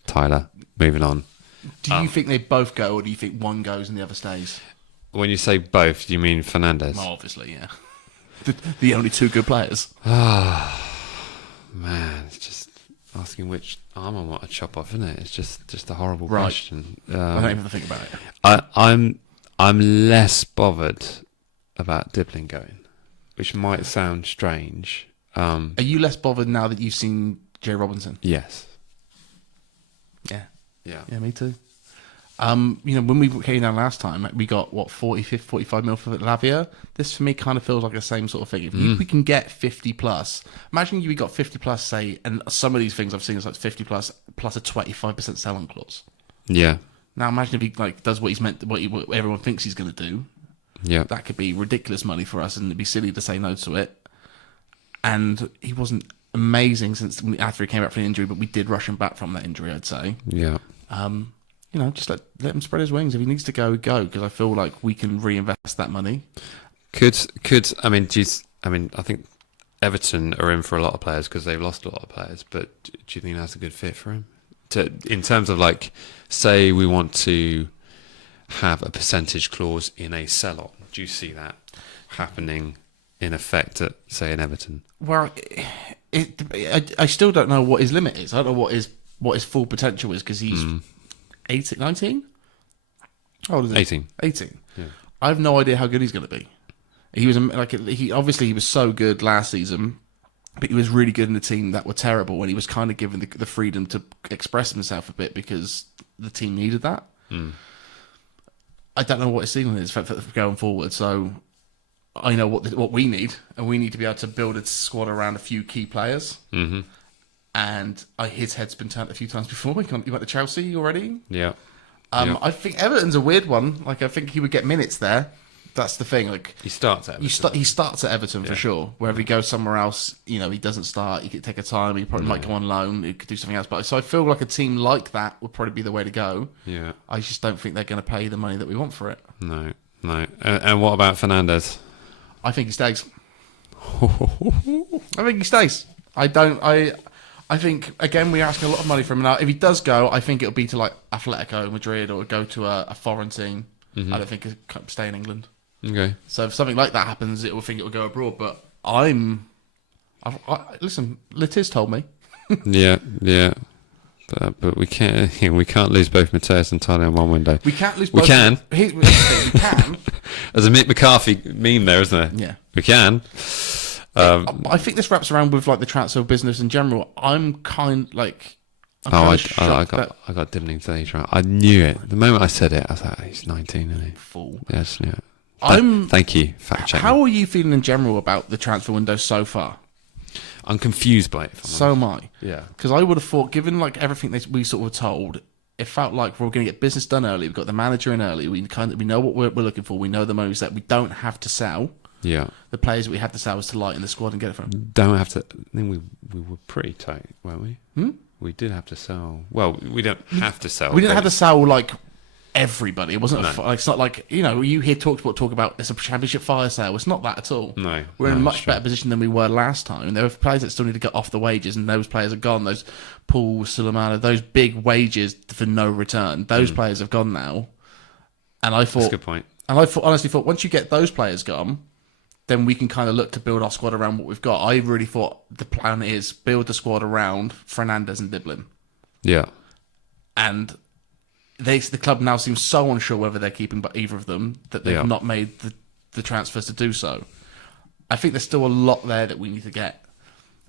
Tyler. Moving on. Do you think they both go, or do you think one goes and the other stays? When you say both, do you mean Fernandes? Well, obviously, yeah. the only 2 good players. Man, it's just asking which arm I want to chop off, isn't it? It's just a horrible question. I don't even think about it. I'm less bothered about Diblin going, which might sound strange. Are you less bothered now that you've seen Jay Robinson? Yes. Yeah, me too. When we came down last time, we got 45 mil for Lavia. This for me kind of feels like the same sort of thing. If we can get 50 plus, imagine we got 50 plus, say, and some of these things I've seen is like 50 plus a 25% sell-on clause. Yeah. Now imagine if he does what he's meant, what everyone thinks he's going to do. Yeah. That could be ridiculous money for us, and it'd be silly to say no to it. And he wasn't amazing after he came back from the injury, but we did rush him back from that injury, I'd say. Yeah. just let him spread his wings. If he needs to go, go. Because I feel like we can reinvest that money. I think Everton are in for a lot of players because they've lost a lot of players. But do you think that's a good fit for him? In terms of like, say we want to have a percentage clause in a sell-on. Do you see that happening in effect at, say, an Everton? Well, I still don't know what his limit is. I don't know what his full potential is because he's 18, 19? How old is he? 18. 18. Yeah. I have no idea how good he's going to be. He was he was so good last season, but he was really good in a team that were terrible, and he was kind of given the freedom to express himself a bit because the team needed that. I don't know what his ceiling is for going forward, so I know what we need, and we need to be able to build a squad around a few key players. Mm-hmm. And his head's been turned a few times before. He went to Chelsea already. Yeah. I think Everton's a weird one. Like, I think he would get minutes there. That's the thing. Like, he starts at Everton. He starts at Everton for sure. Wherever he goes somewhere else, he doesn't start. He could take a time. He probably might go on loan. He could do something else. But so I feel like a team like that would probably be the way to go. Yeah. I just don't think they're going to pay the money that we want for it. No. And what about Fernandes? I think he stays. I think he stays. I think, again, we're asking a lot of money from him now. If he does go, I think it'll be to like Atletico Madrid or go to a foreign team. I don't think he'll stay in England. Okay. So if something like that happens, it will go abroad. But listen, Litiz told me. Yeah. But we can't lose both Mateus and Tyler in one window. We can't lose both. We can. We can. There's a Mick McCarthy meme there, isn't there? Yeah. We can. I think this wraps around with like the transfer business in general. I got Dimling's age right. I knew it. The moment I said it, I was like, he's 19, isn't he? Fool. Yeah, I just knew it. Thank you, fact checking. How are you feeling in general about the transfer window so far? I'm confused by it. So am I. Yeah. Because I would have thought, given like everything we sort of were told, it felt like we're going to get business done early. We've got the manager in early. We know what we're looking for. We know the moves that we don't have to sell. Yeah. The players that we have to sell is to lighten the squad and get it from. Don't have to. I think we were pretty tight, weren't we? We did have to sell. Well, we don't have to sell. We didn't have to sell like everybody. It wasn't. It's not like you hear talk about it's a championship fire sale. It's not that at all. No, we're in a much better position than we were last time. And there are players that still need to get off the wages, and those players are gone. Those Paul Sulemana, those big wages for no return. Those players have gone now. And I thought that's a good point. And I honestly thought once you get those players gone, then we can kind of look to build our squad around what we've got. I really thought the plan is build the squad around Fernandes and Diblin. Yeah. And the club now seems so unsure whether they're keeping either of them that they've not made the transfers to do so. I think there's still a lot there that we need to get.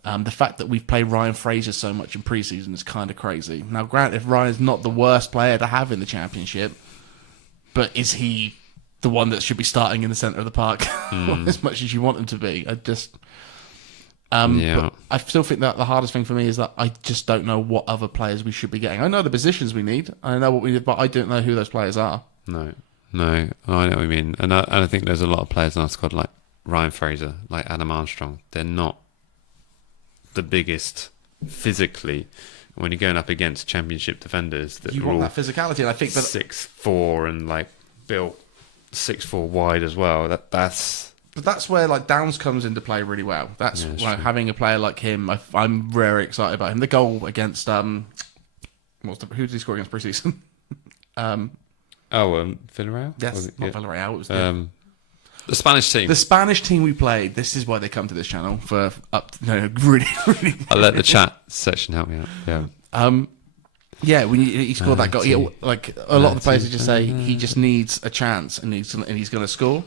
The fact that we've played Ryan Fraser so much in pre-season is kind of crazy. Now, granted, if Ryan's not the worst player to have in the Championship, but is he the one that should be starting in the centre of the park as much as you want him to be? But I still think that the hardest thing for me is that I just don't know what other players we should be getting. I know the positions we need. I know what we need, but I don't know who those players are. No, I know what you mean. And I think there's a lot of players in our squad like Ryan Fraser, like Adam Armstrong. They're not the biggest physically when you're going up against Championship defenders. That you want that physicality, and I think 6'4" and like built 6'4" wide as well. But that's where like Downs comes into play really well. That's why having a player like him, I'm very excited about him. The goal against who did he score against pre-season? Villarreal. Yes, not Villarreal. It was the Spanish team. The Spanish team we played. This is why they come to this channel for really. I'll let the chat section help me out. Yeah. When he scored that goal, like a lot of the players just say he just needs a chance and he's going to score.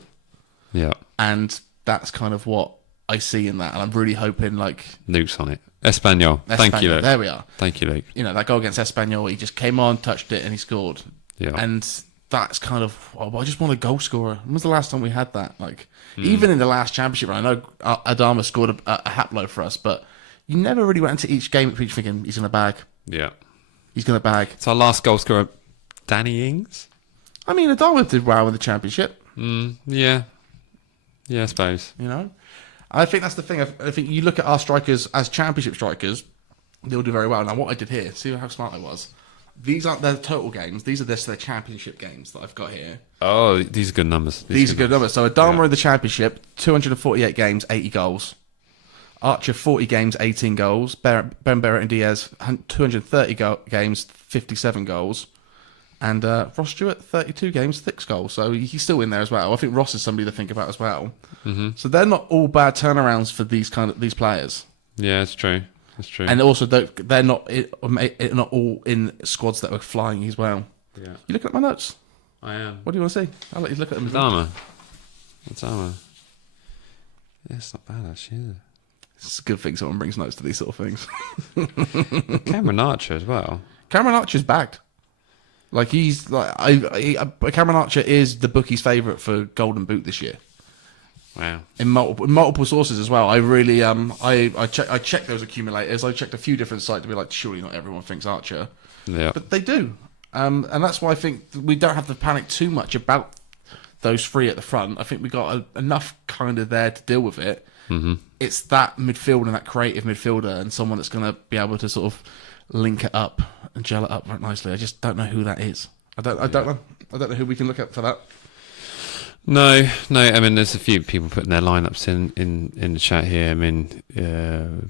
Yeah. And that's kind of what I see in that, and I'm really hoping like Luke's on it. Espanyol. Thank you, Luke. There we are. Thank you, Luke. That goal against Espanyol, he just came on, touched it, and he scored. Yeah. And that's kind of I just want a goal scorer. When was the last time we had that? Like even in the last championship, I know Adama scored a hat blow for us, but you never really went into each game thinking he's going to bag. Yeah. He's going to bag. So our last goal scorer, Danny Ings. I mean, Adama did well in the championship. Yeah. Yeah, I suppose. I think that's the thing. I think you look at our strikers as championship strikers, they'll do very well. Now, what I did here, see how smart I was? These aren't their total games. These are their championship games that I've got here. Oh, these are good numbers. These are good numbers. So Adama in the championship, 248 games, 80 goals. Archer, 40 games, 18 goals. Ben Barrett and Diaz, 230 games, 57 goals. And Ross Stewart, 32 games, 6 goals. So he's still in there as well. I think Ross is somebody to think about as well. Mm-hmm. So they're not all bad turnarounds for these players. Yeah, it's true. That's true. And also, they're not all in squads that are flying as well. Yeah. You looking at my notes? I am. What do you want to see? I'll let you look at them. Adama. Yeah, it's not bad, actually, is it? It's a good thing someone brings notes to these sort of things. Cameron Archer as well. Cameron Archer's bagged. Like, he's like, Cameron Archer is the bookie's favourite for Golden Boot this year. Wow. In multiple sources as well. I really I checked those accumulators. I checked a few different sites to be like, surely not everyone thinks Archer. Yeah. But they do. And that's why I think we don't have to panic too much about those three at the front. I think we got enough kind of there to deal with it. Mm-hmm. It's that midfield and that creative midfielder and someone that's going to be able to sort of link it up and gel it up right nicely. I just don't know who that is. I don't know. I don't know who we can look at for that. No. I mean, there's a few people putting their lineups in the chat here. I mean,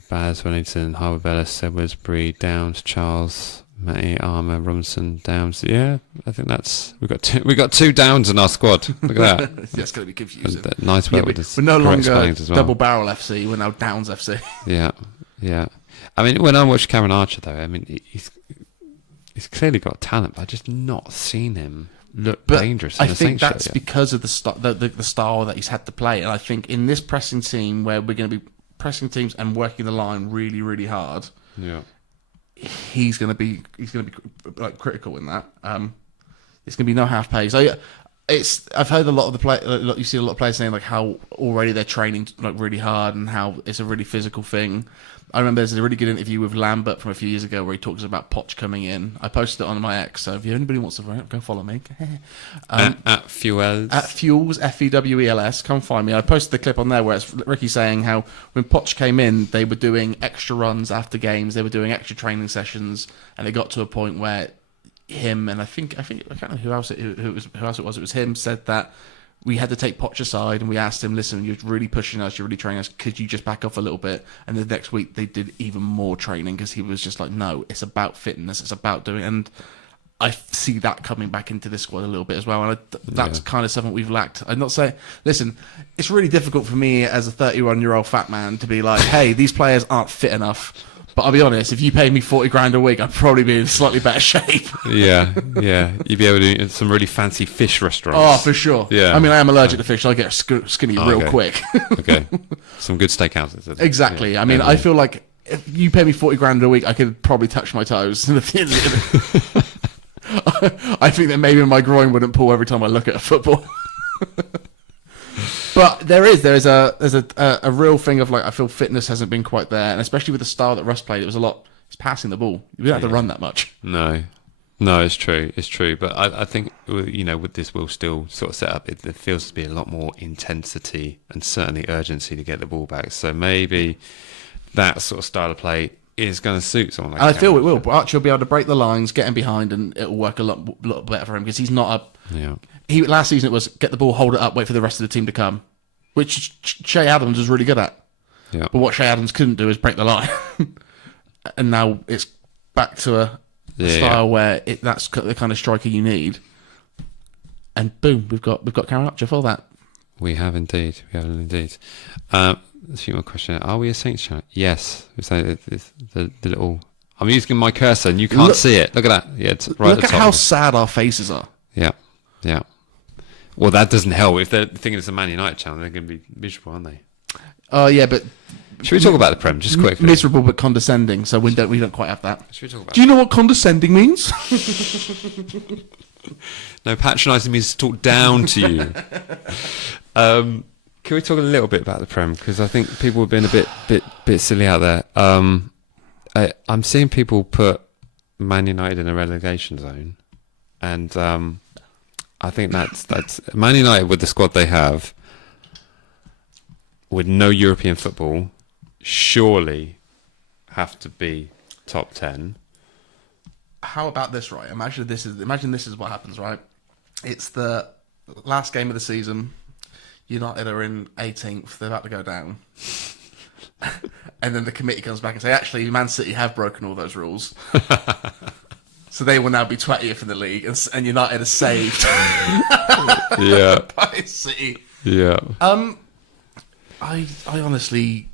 Baz, Wellington, Harbour Bellis, Edwards, Bree, Downs, Charles, Matty, Armour, Robinson, Downs. Yeah, I think we got two Downs in our squad. Look at that. That's going to be confusing. Nice work with this. We're no longer as well. Double Barrel FC. We're now Downs FC. Yeah. I mean, when I watch Cameron Archer, though, I mean, he's clearly got talent, but I've just not seen him look dangerous. I think that's because of the style that he's had to play, and I think in this pressing team where we're going to be pressing teams and working the line really, really hard, he's going to be like critical in that. It's going to be no half pace. I've heard a lot of you see a lot of players saying like how already they're training like really hard and how it's a really physical thing. I remember there's a really good interview with Lambert from a few years ago where he talks about Poch coming in. I posted it on my X, so if anybody wants to go follow me. At Fuels. At Fuels, Fewels, come find me. I posted the clip on there where it's Ricky saying how when Poch came in, they were doing extra runs after games, they were doing extra training sessions, and it got to a point where him and I can't know who else it was. It was him said that we had to take Poch aside and we asked him, listen, you're really pushing us, you're really training us, could you just back off a little bit? And the next week they did even more training because he was just like, no, it's about fitness, it's about doing it. And I see that coming back into this squad a little bit as well. And that's kind of something we've lacked. I'm not saying, listen, it's really difficult for me as a 31-year-old fat man to be like, hey, these players aren't fit enough. But I'll be honest, if you paid me 40 grand a week, I'd probably be in slightly better shape. Yeah. You'd be able to eat some really fancy fish restaurants. Oh, for sure. Yeah. I mean, I am allergic to fish, so I get skinny real quick. Okay. Some good steakhouses. Exactly. Yeah. I mean, I feel like if you pay me 40 grand a week, I could probably touch my toes. I think that maybe my groin wouldn't pull every time I look at a football. But there's a real thing of like I feel fitness hasn't been quite there, and especially with the style that Russ played, it was a lot. It's passing the ball. You don't have to run that much. No, it's true. But I think with this, we'll still sort of set up. It feels to be a lot more intensity and certainly urgency to get the ball back. So maybe that sort of style of play is going to suit someone like that. I feel it will. But Archie will be able to break the lines, get him behind, and it'll work a lot better for him because he's not a. Yeah. Last season it was get the ball, hold it up, wait for the rest of the team to come, which Shea Adams was really good at. Yeah. But what Shea Adams couldn't do is break the line. And now it's back to a style where that's the kind of striker you need. And boom, we've got Cameron Archer for that. We have indeed. A few more questions. Are we a Saints channel? Yes. So the little. I'm using my cursor and you can't see it. Look at that. Yeah, it's right. Look at how sad our faces are. Yeah. Well, that doesn't help. If they're thinking it's a Man United channel, they're going to be miserable, aren't they? Oh, yeah, but... Should we talk about the Prem, just quickly? Miserable but condescending, so we don't quite have that. Should we talk about Do you know what condescending means? No, patronising means to talk down to you. Can we talk a little bit about the Prem? Because I think people have been a bit silly out there. I'm seeing people put Man United in a relegation zone, and I think that's Man United with the squad they have, with no European football, surely have to be top 10. how about this, right? Imagine this is what happens, right? It's the last game of the season. United are in 18th. They're about to go down. And then the committee comes back and say, actually, Man City have broken all those rules. So they will now be 20th in the league, and United are saved by City. Yeah. I honestly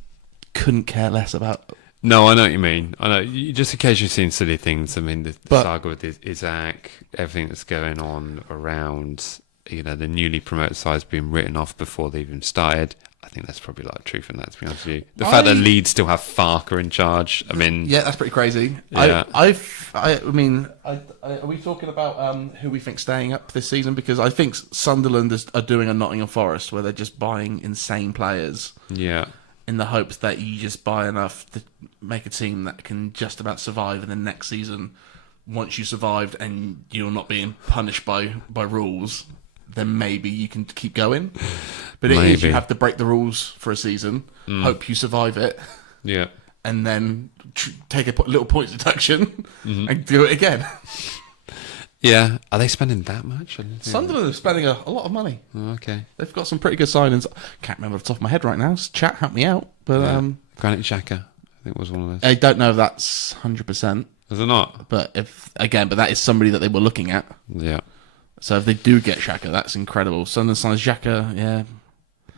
couldn't care less about. No, I know what you mean. I know. You just occasionally seen silly things. I mean, the saga with Isaac, everything that's going on around, the newly promoted sides being written off before they even started. I think that's probably a lot of truth in that, to be honest with you. The fact that Leeds still have Farker in charge, I mean... Yeah, that's pretty crazy. Yeah. I mean, are we talking about who we think staying up this season? Because I think Sunderland are doing a Nottingham Forest where they're just buying insane players. Yeah. In the hopes that you just buy enough to make a team that can just about survive, and then next season, once you survived and you're not being punished by rules, then maybe you can keep going. But it is, you have to break the rules for a season, hope you survive it, and then take a little points deduction and do it again. Yeah, are they spending that much? Sunderland are spending a lot of money. Oh, okay, they've got some pretty good signings. Can't remember off the top of my head right now. Chat, help me out. But Granit Xhaka, I think was one of those. I don't know if that's 100%. Is it not? But but that is somebody that they were looking at. Yeah. So if they do get Xhaka, that's incredible. Sunderland signs Xhaka, yeah.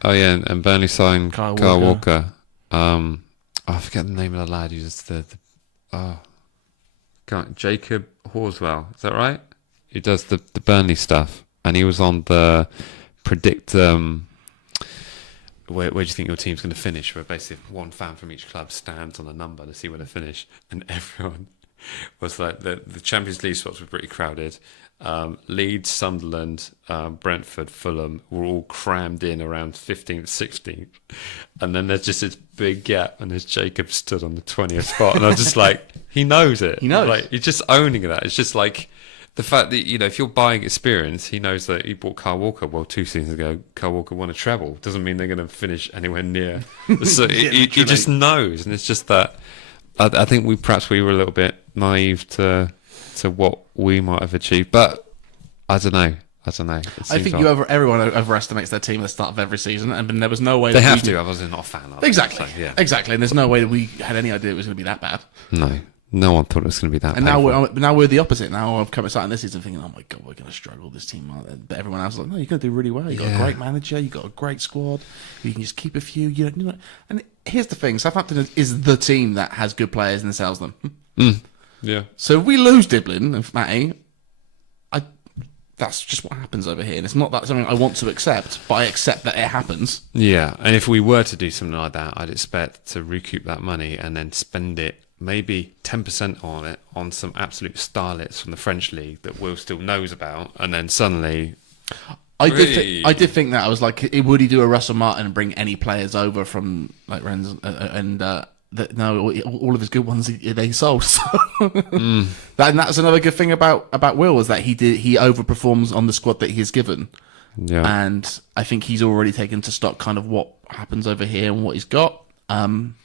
Oh yeah, and Burnley signed Kyle Walker. I forget the name of the lad who's Jacob Horswell. Is that right? He does the Burnley stuff, and he was on the predict. Where do you think your team's going to finish? Where basically one fan from each club stands on a number to see where they finish, and everyone was like the Champions League spots were pretty crowded. Leeds, Sunderland, Brentford, Fulham were all crammed in around 15th, 16th, and then there's just this big gap, and there's Jacob stood on the 20th spot, and I was just like, he knows it. He knows. Like, he's just owning that. It's just like the fact that, if you're buying experience, he knows that he bought Kyle Walker. Well, 2 seasons ago, Kyle Walker won a treble. Doesn't mean they're going to finish anywhere near. So he just knows, and it's just that I think we were a little bit naive to what we might have achieved, but I don't know. I think everyone overestimates their team at the start of every season, and there was no way they have to. I was not a fan of exactly. So, yeah. Exactly, and there's no way that we had any idea it was going to be that bad. No one thought it was going to be that. And now we're the opposite. Now I've come starting this season thinking, oh my god, we're going to struggle this team. But everyone else is like, no, you're going to do really well. You got a great manager. You got a great squad. You can just keep a few. And here's the thing: Southampton is the team that has good players and sells them. Yeah. So if we lose Diblin and Matty, that's just what happens over here. And it's not that something I want to accept, but I accept that it happens. Yeah, and if we were to do something like that, I'd expect to recoup that money and then spend it, maybe 10% on it, on some absolute starlets from the French league that Will still knows about, and then suddenly... I did think that. I was like, would he do a Russell Martin and bring any players over from like Rennes no, all of his good ones they sold. So. That's another good thing about Will, is that he overperforms on the squad that he's given. Yeah. And I think he's already taken to stock kind of what happens over here and what he's got. And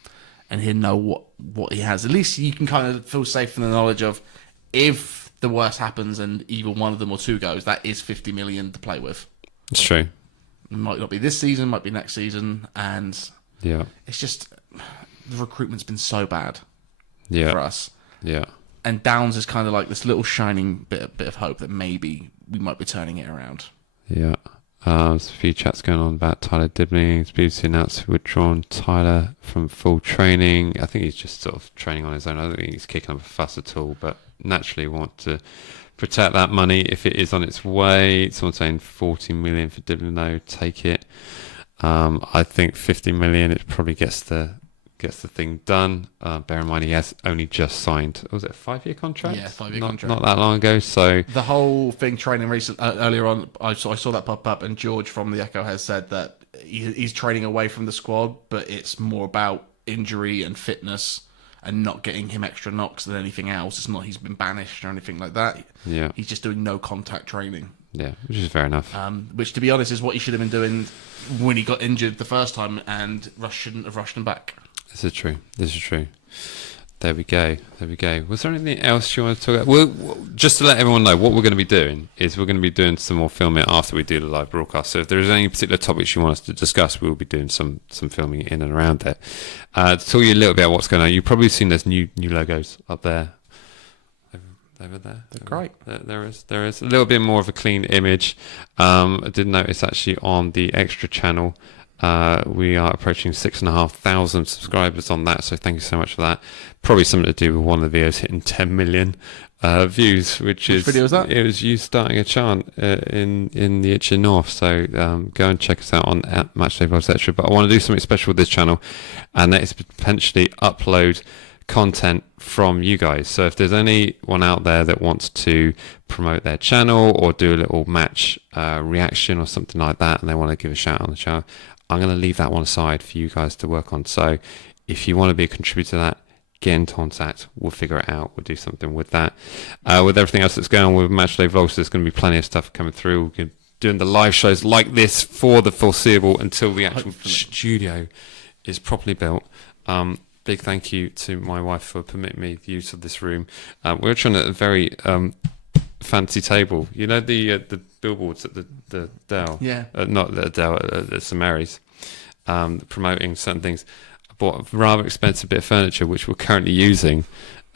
he'll know what he has. At least you can kind of feel safe in the knowledge of, if the worst happens and either one of them or two goes, that is 50 million to play with. It's true. It might not be this season, might be next season, and it's just the recruitment's been so bad for us. Yeah. And Downs is kind of like this little shining bit of hope that maybe we might be turning it around. Yeah. There's a few chats going on about Tyler Dibney. It's BBC announced withdrawn Tyler from full training. I think he's just sort of training on his own. I don't think he's kicking up a fuss at all, but naturally want to protect that money if it is on its way. Someone saying 40 million for Dibney, though, take it. I think 50 million, it probably gets the thing done. Bear in mind, he has only just signed. Was it a 5-year contract? Yeah, 5-year contract. Not that long ago. So the whole thing training earlier on, I saw that pop up, and George from the Echo has said that he's training away from the squad, but it's more about injury and fitness and not getting him extra knocks than anything else. It's not he's been banished or anything like that. Yeah, he's just doing no contact training. Yeah, which is fair enough. Which, to be honest, is what he should have been doing when he got injured the first time, and Rush shouldn't have rushed him back. This is true. There we go. There we go. Was there anything else you want to talk about? Well, just to let everyone know, what we're going to be doing is we're going to be doing some more filming after we do the live broadcast. So if there's any particular topics you want us to discuss, we'll be doing some filming in and around it. To tell you a little bit about what's going on, you've probably seen there's new logos up there. Over there. They're great. There is a little bit more of a clean image. I did notice actually on the extra channel, we are approaching 6,500 subscribers on that, so thank you so much for that. Probably something to do with one of the videos hitting 10 million views, which video was that? It was you starting a chant in the Itchy North, so go and check us out on at Matchday Vlogs Extra. But I want to do something special with this channel, and that is potentially upload content from you guys. So if there's anyone out there that wants to promote their channel or do a little match reaction or something like that, and they want to give a shout out on the channel, I'm going to leave that one aside for you guys to work on. So if you want to be a contributor to that, get in contact. We'll figure it out. We'll do something with that. With everything else that's going on with Matchday Vlogs, there's going to be plenty of stuff coming through. We're going to be doing the live shows like this for the foreseeable until the actual studio is properly built. Big thank you to my wife for permitting me the use of this room. We're trying a very fancy table. You know the billboards at the Dell? Yeah. Not the Dell, at St Mary's, promoting certain things. I bought a rather expensive bit of furniture, which we're currently using.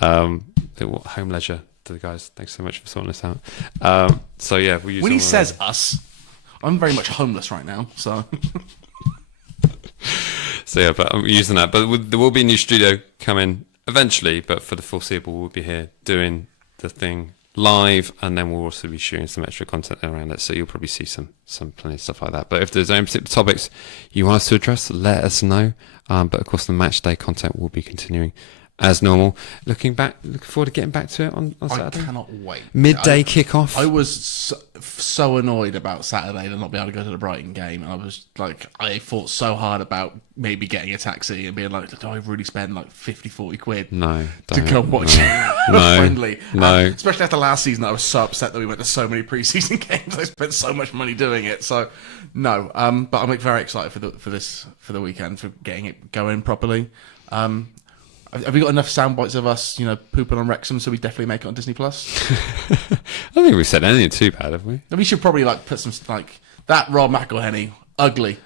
Home leisure to the guys. Thanks so much for sorting this out. So yeah, we use. When he says us, I'm very much homeless right now, so... So yeah, but I'm using that. But there will be a new studio coming eventually, but for the foreseeable, we'll be here doing the thing live, and then we'll also be shooting some extra content around it. So you'll probably see some plenty of stuff like that. But if there's any particular topics you want us to address, let us know. But of course, the match day content will be continuing as normal. Looking forward to getting back to it on Saturday. I cannot wait. Midday kickoff. I was so annoyed about Saturday to not be able to go to the Brighton game. I was like, I thought so hard about maybe getting a taxi and being like, do I really spend like 50, 40 quid No, to go watch a friendly? No. Especially after last season, I was so upset that we went to so many preseason games. I spent so much money doing it. So, no. But I'm very excited for the weekend, for getting it going properly. Have we got enough sound bites of us, pooping on Wrexham, so we definitely make it on Disney Plus? I don't think we said anything too bad, have we? We should probably put some that Rob McElhenney, ugly,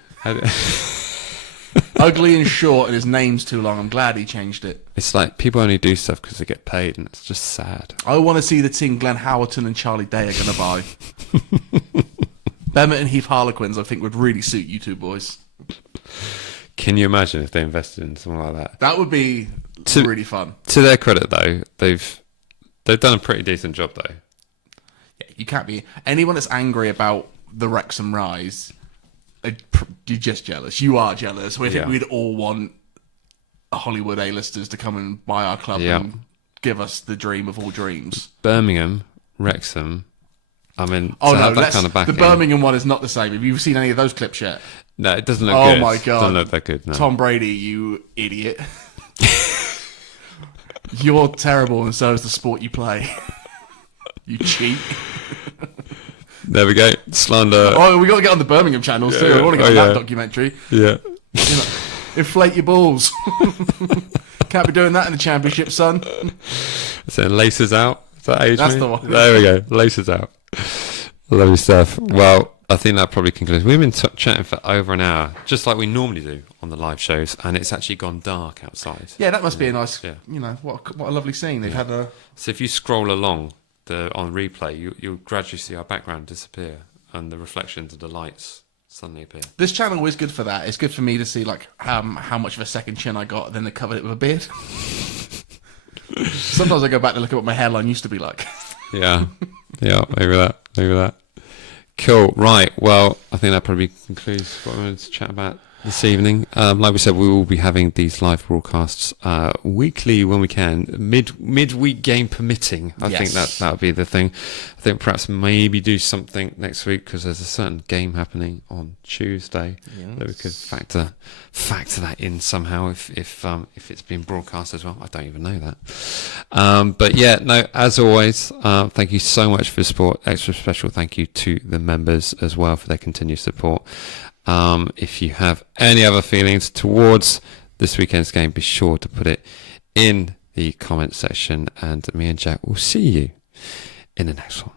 ugly and short, and his name's too long. I'm glad he changed it. It's like people only do stuff because they get paid, and it's just sad. I want to see the team Glenn Howerton and Charlie Day are going to buy. Bennett and Heath Harlequins, I think, would really suit you two boys. Can you imagine if they invested in something like that? That would be really fun. To their credit, though, they've done a pretty decent job, though. Yeah, you can't be anyone that's angry about the Wrexham rise. You're just jealous. You are jealous. We think we'd all want Hollywood A-listers to come and buy our club and give us the dream of all dreams. Birmingham, Wrexham. I mean, that kind of backing. The Birmingham one is not the same. Have you seen any of those clips yet? No, it doesn't look good. Oh my god, it doesn't look that good. No. Tom Brady, you idiot! You're terrible, and so is the sport you play. You cheat. There we go. Slander. Oh, we got to get on the Birmingham channels too. I want to get on that documentary. Yeah. Inflate your balls. Can't be doing that in the Championship, son. So laces out. Is that age? That's the one. There we go. Laces out. Lovely stuff. Well, I think that probably concludes. We've been chatting for over an hour, just like we normally do on the live shows, and it's actually gone dark outside. Yeah, that must be a nice. Yeah. What a lovely scene they've had. So if you scroll along on replay, you'll gradually see our background disappear, and the reflections of the lights suddenly appear. This channel is good for that. It's good for me to see how much of a second chin I got, and then they covered it with a beard. Sometimes I go back to look at what my hairline used to be like. Yeah, maybe that. Cool. Right. Well, I think that probably concludes what we wanted to chat about this evening. Like we said, we will be having these live broadcasts weekly when we can, midweek game permitting. I think that would be the thing. I think perhaps maybe do something next week because there's a certain game happening on Tuesday that we could factor that in somehow if it's been broadcast as well. I don't even know that. But yeah, no. As always, thank you so much for the support. Extra special thank you to the members as well for their continued support. If you have any other feelings towards this weekend's game, be sure to put it in the comment section, and me and Jack will see you in the next one.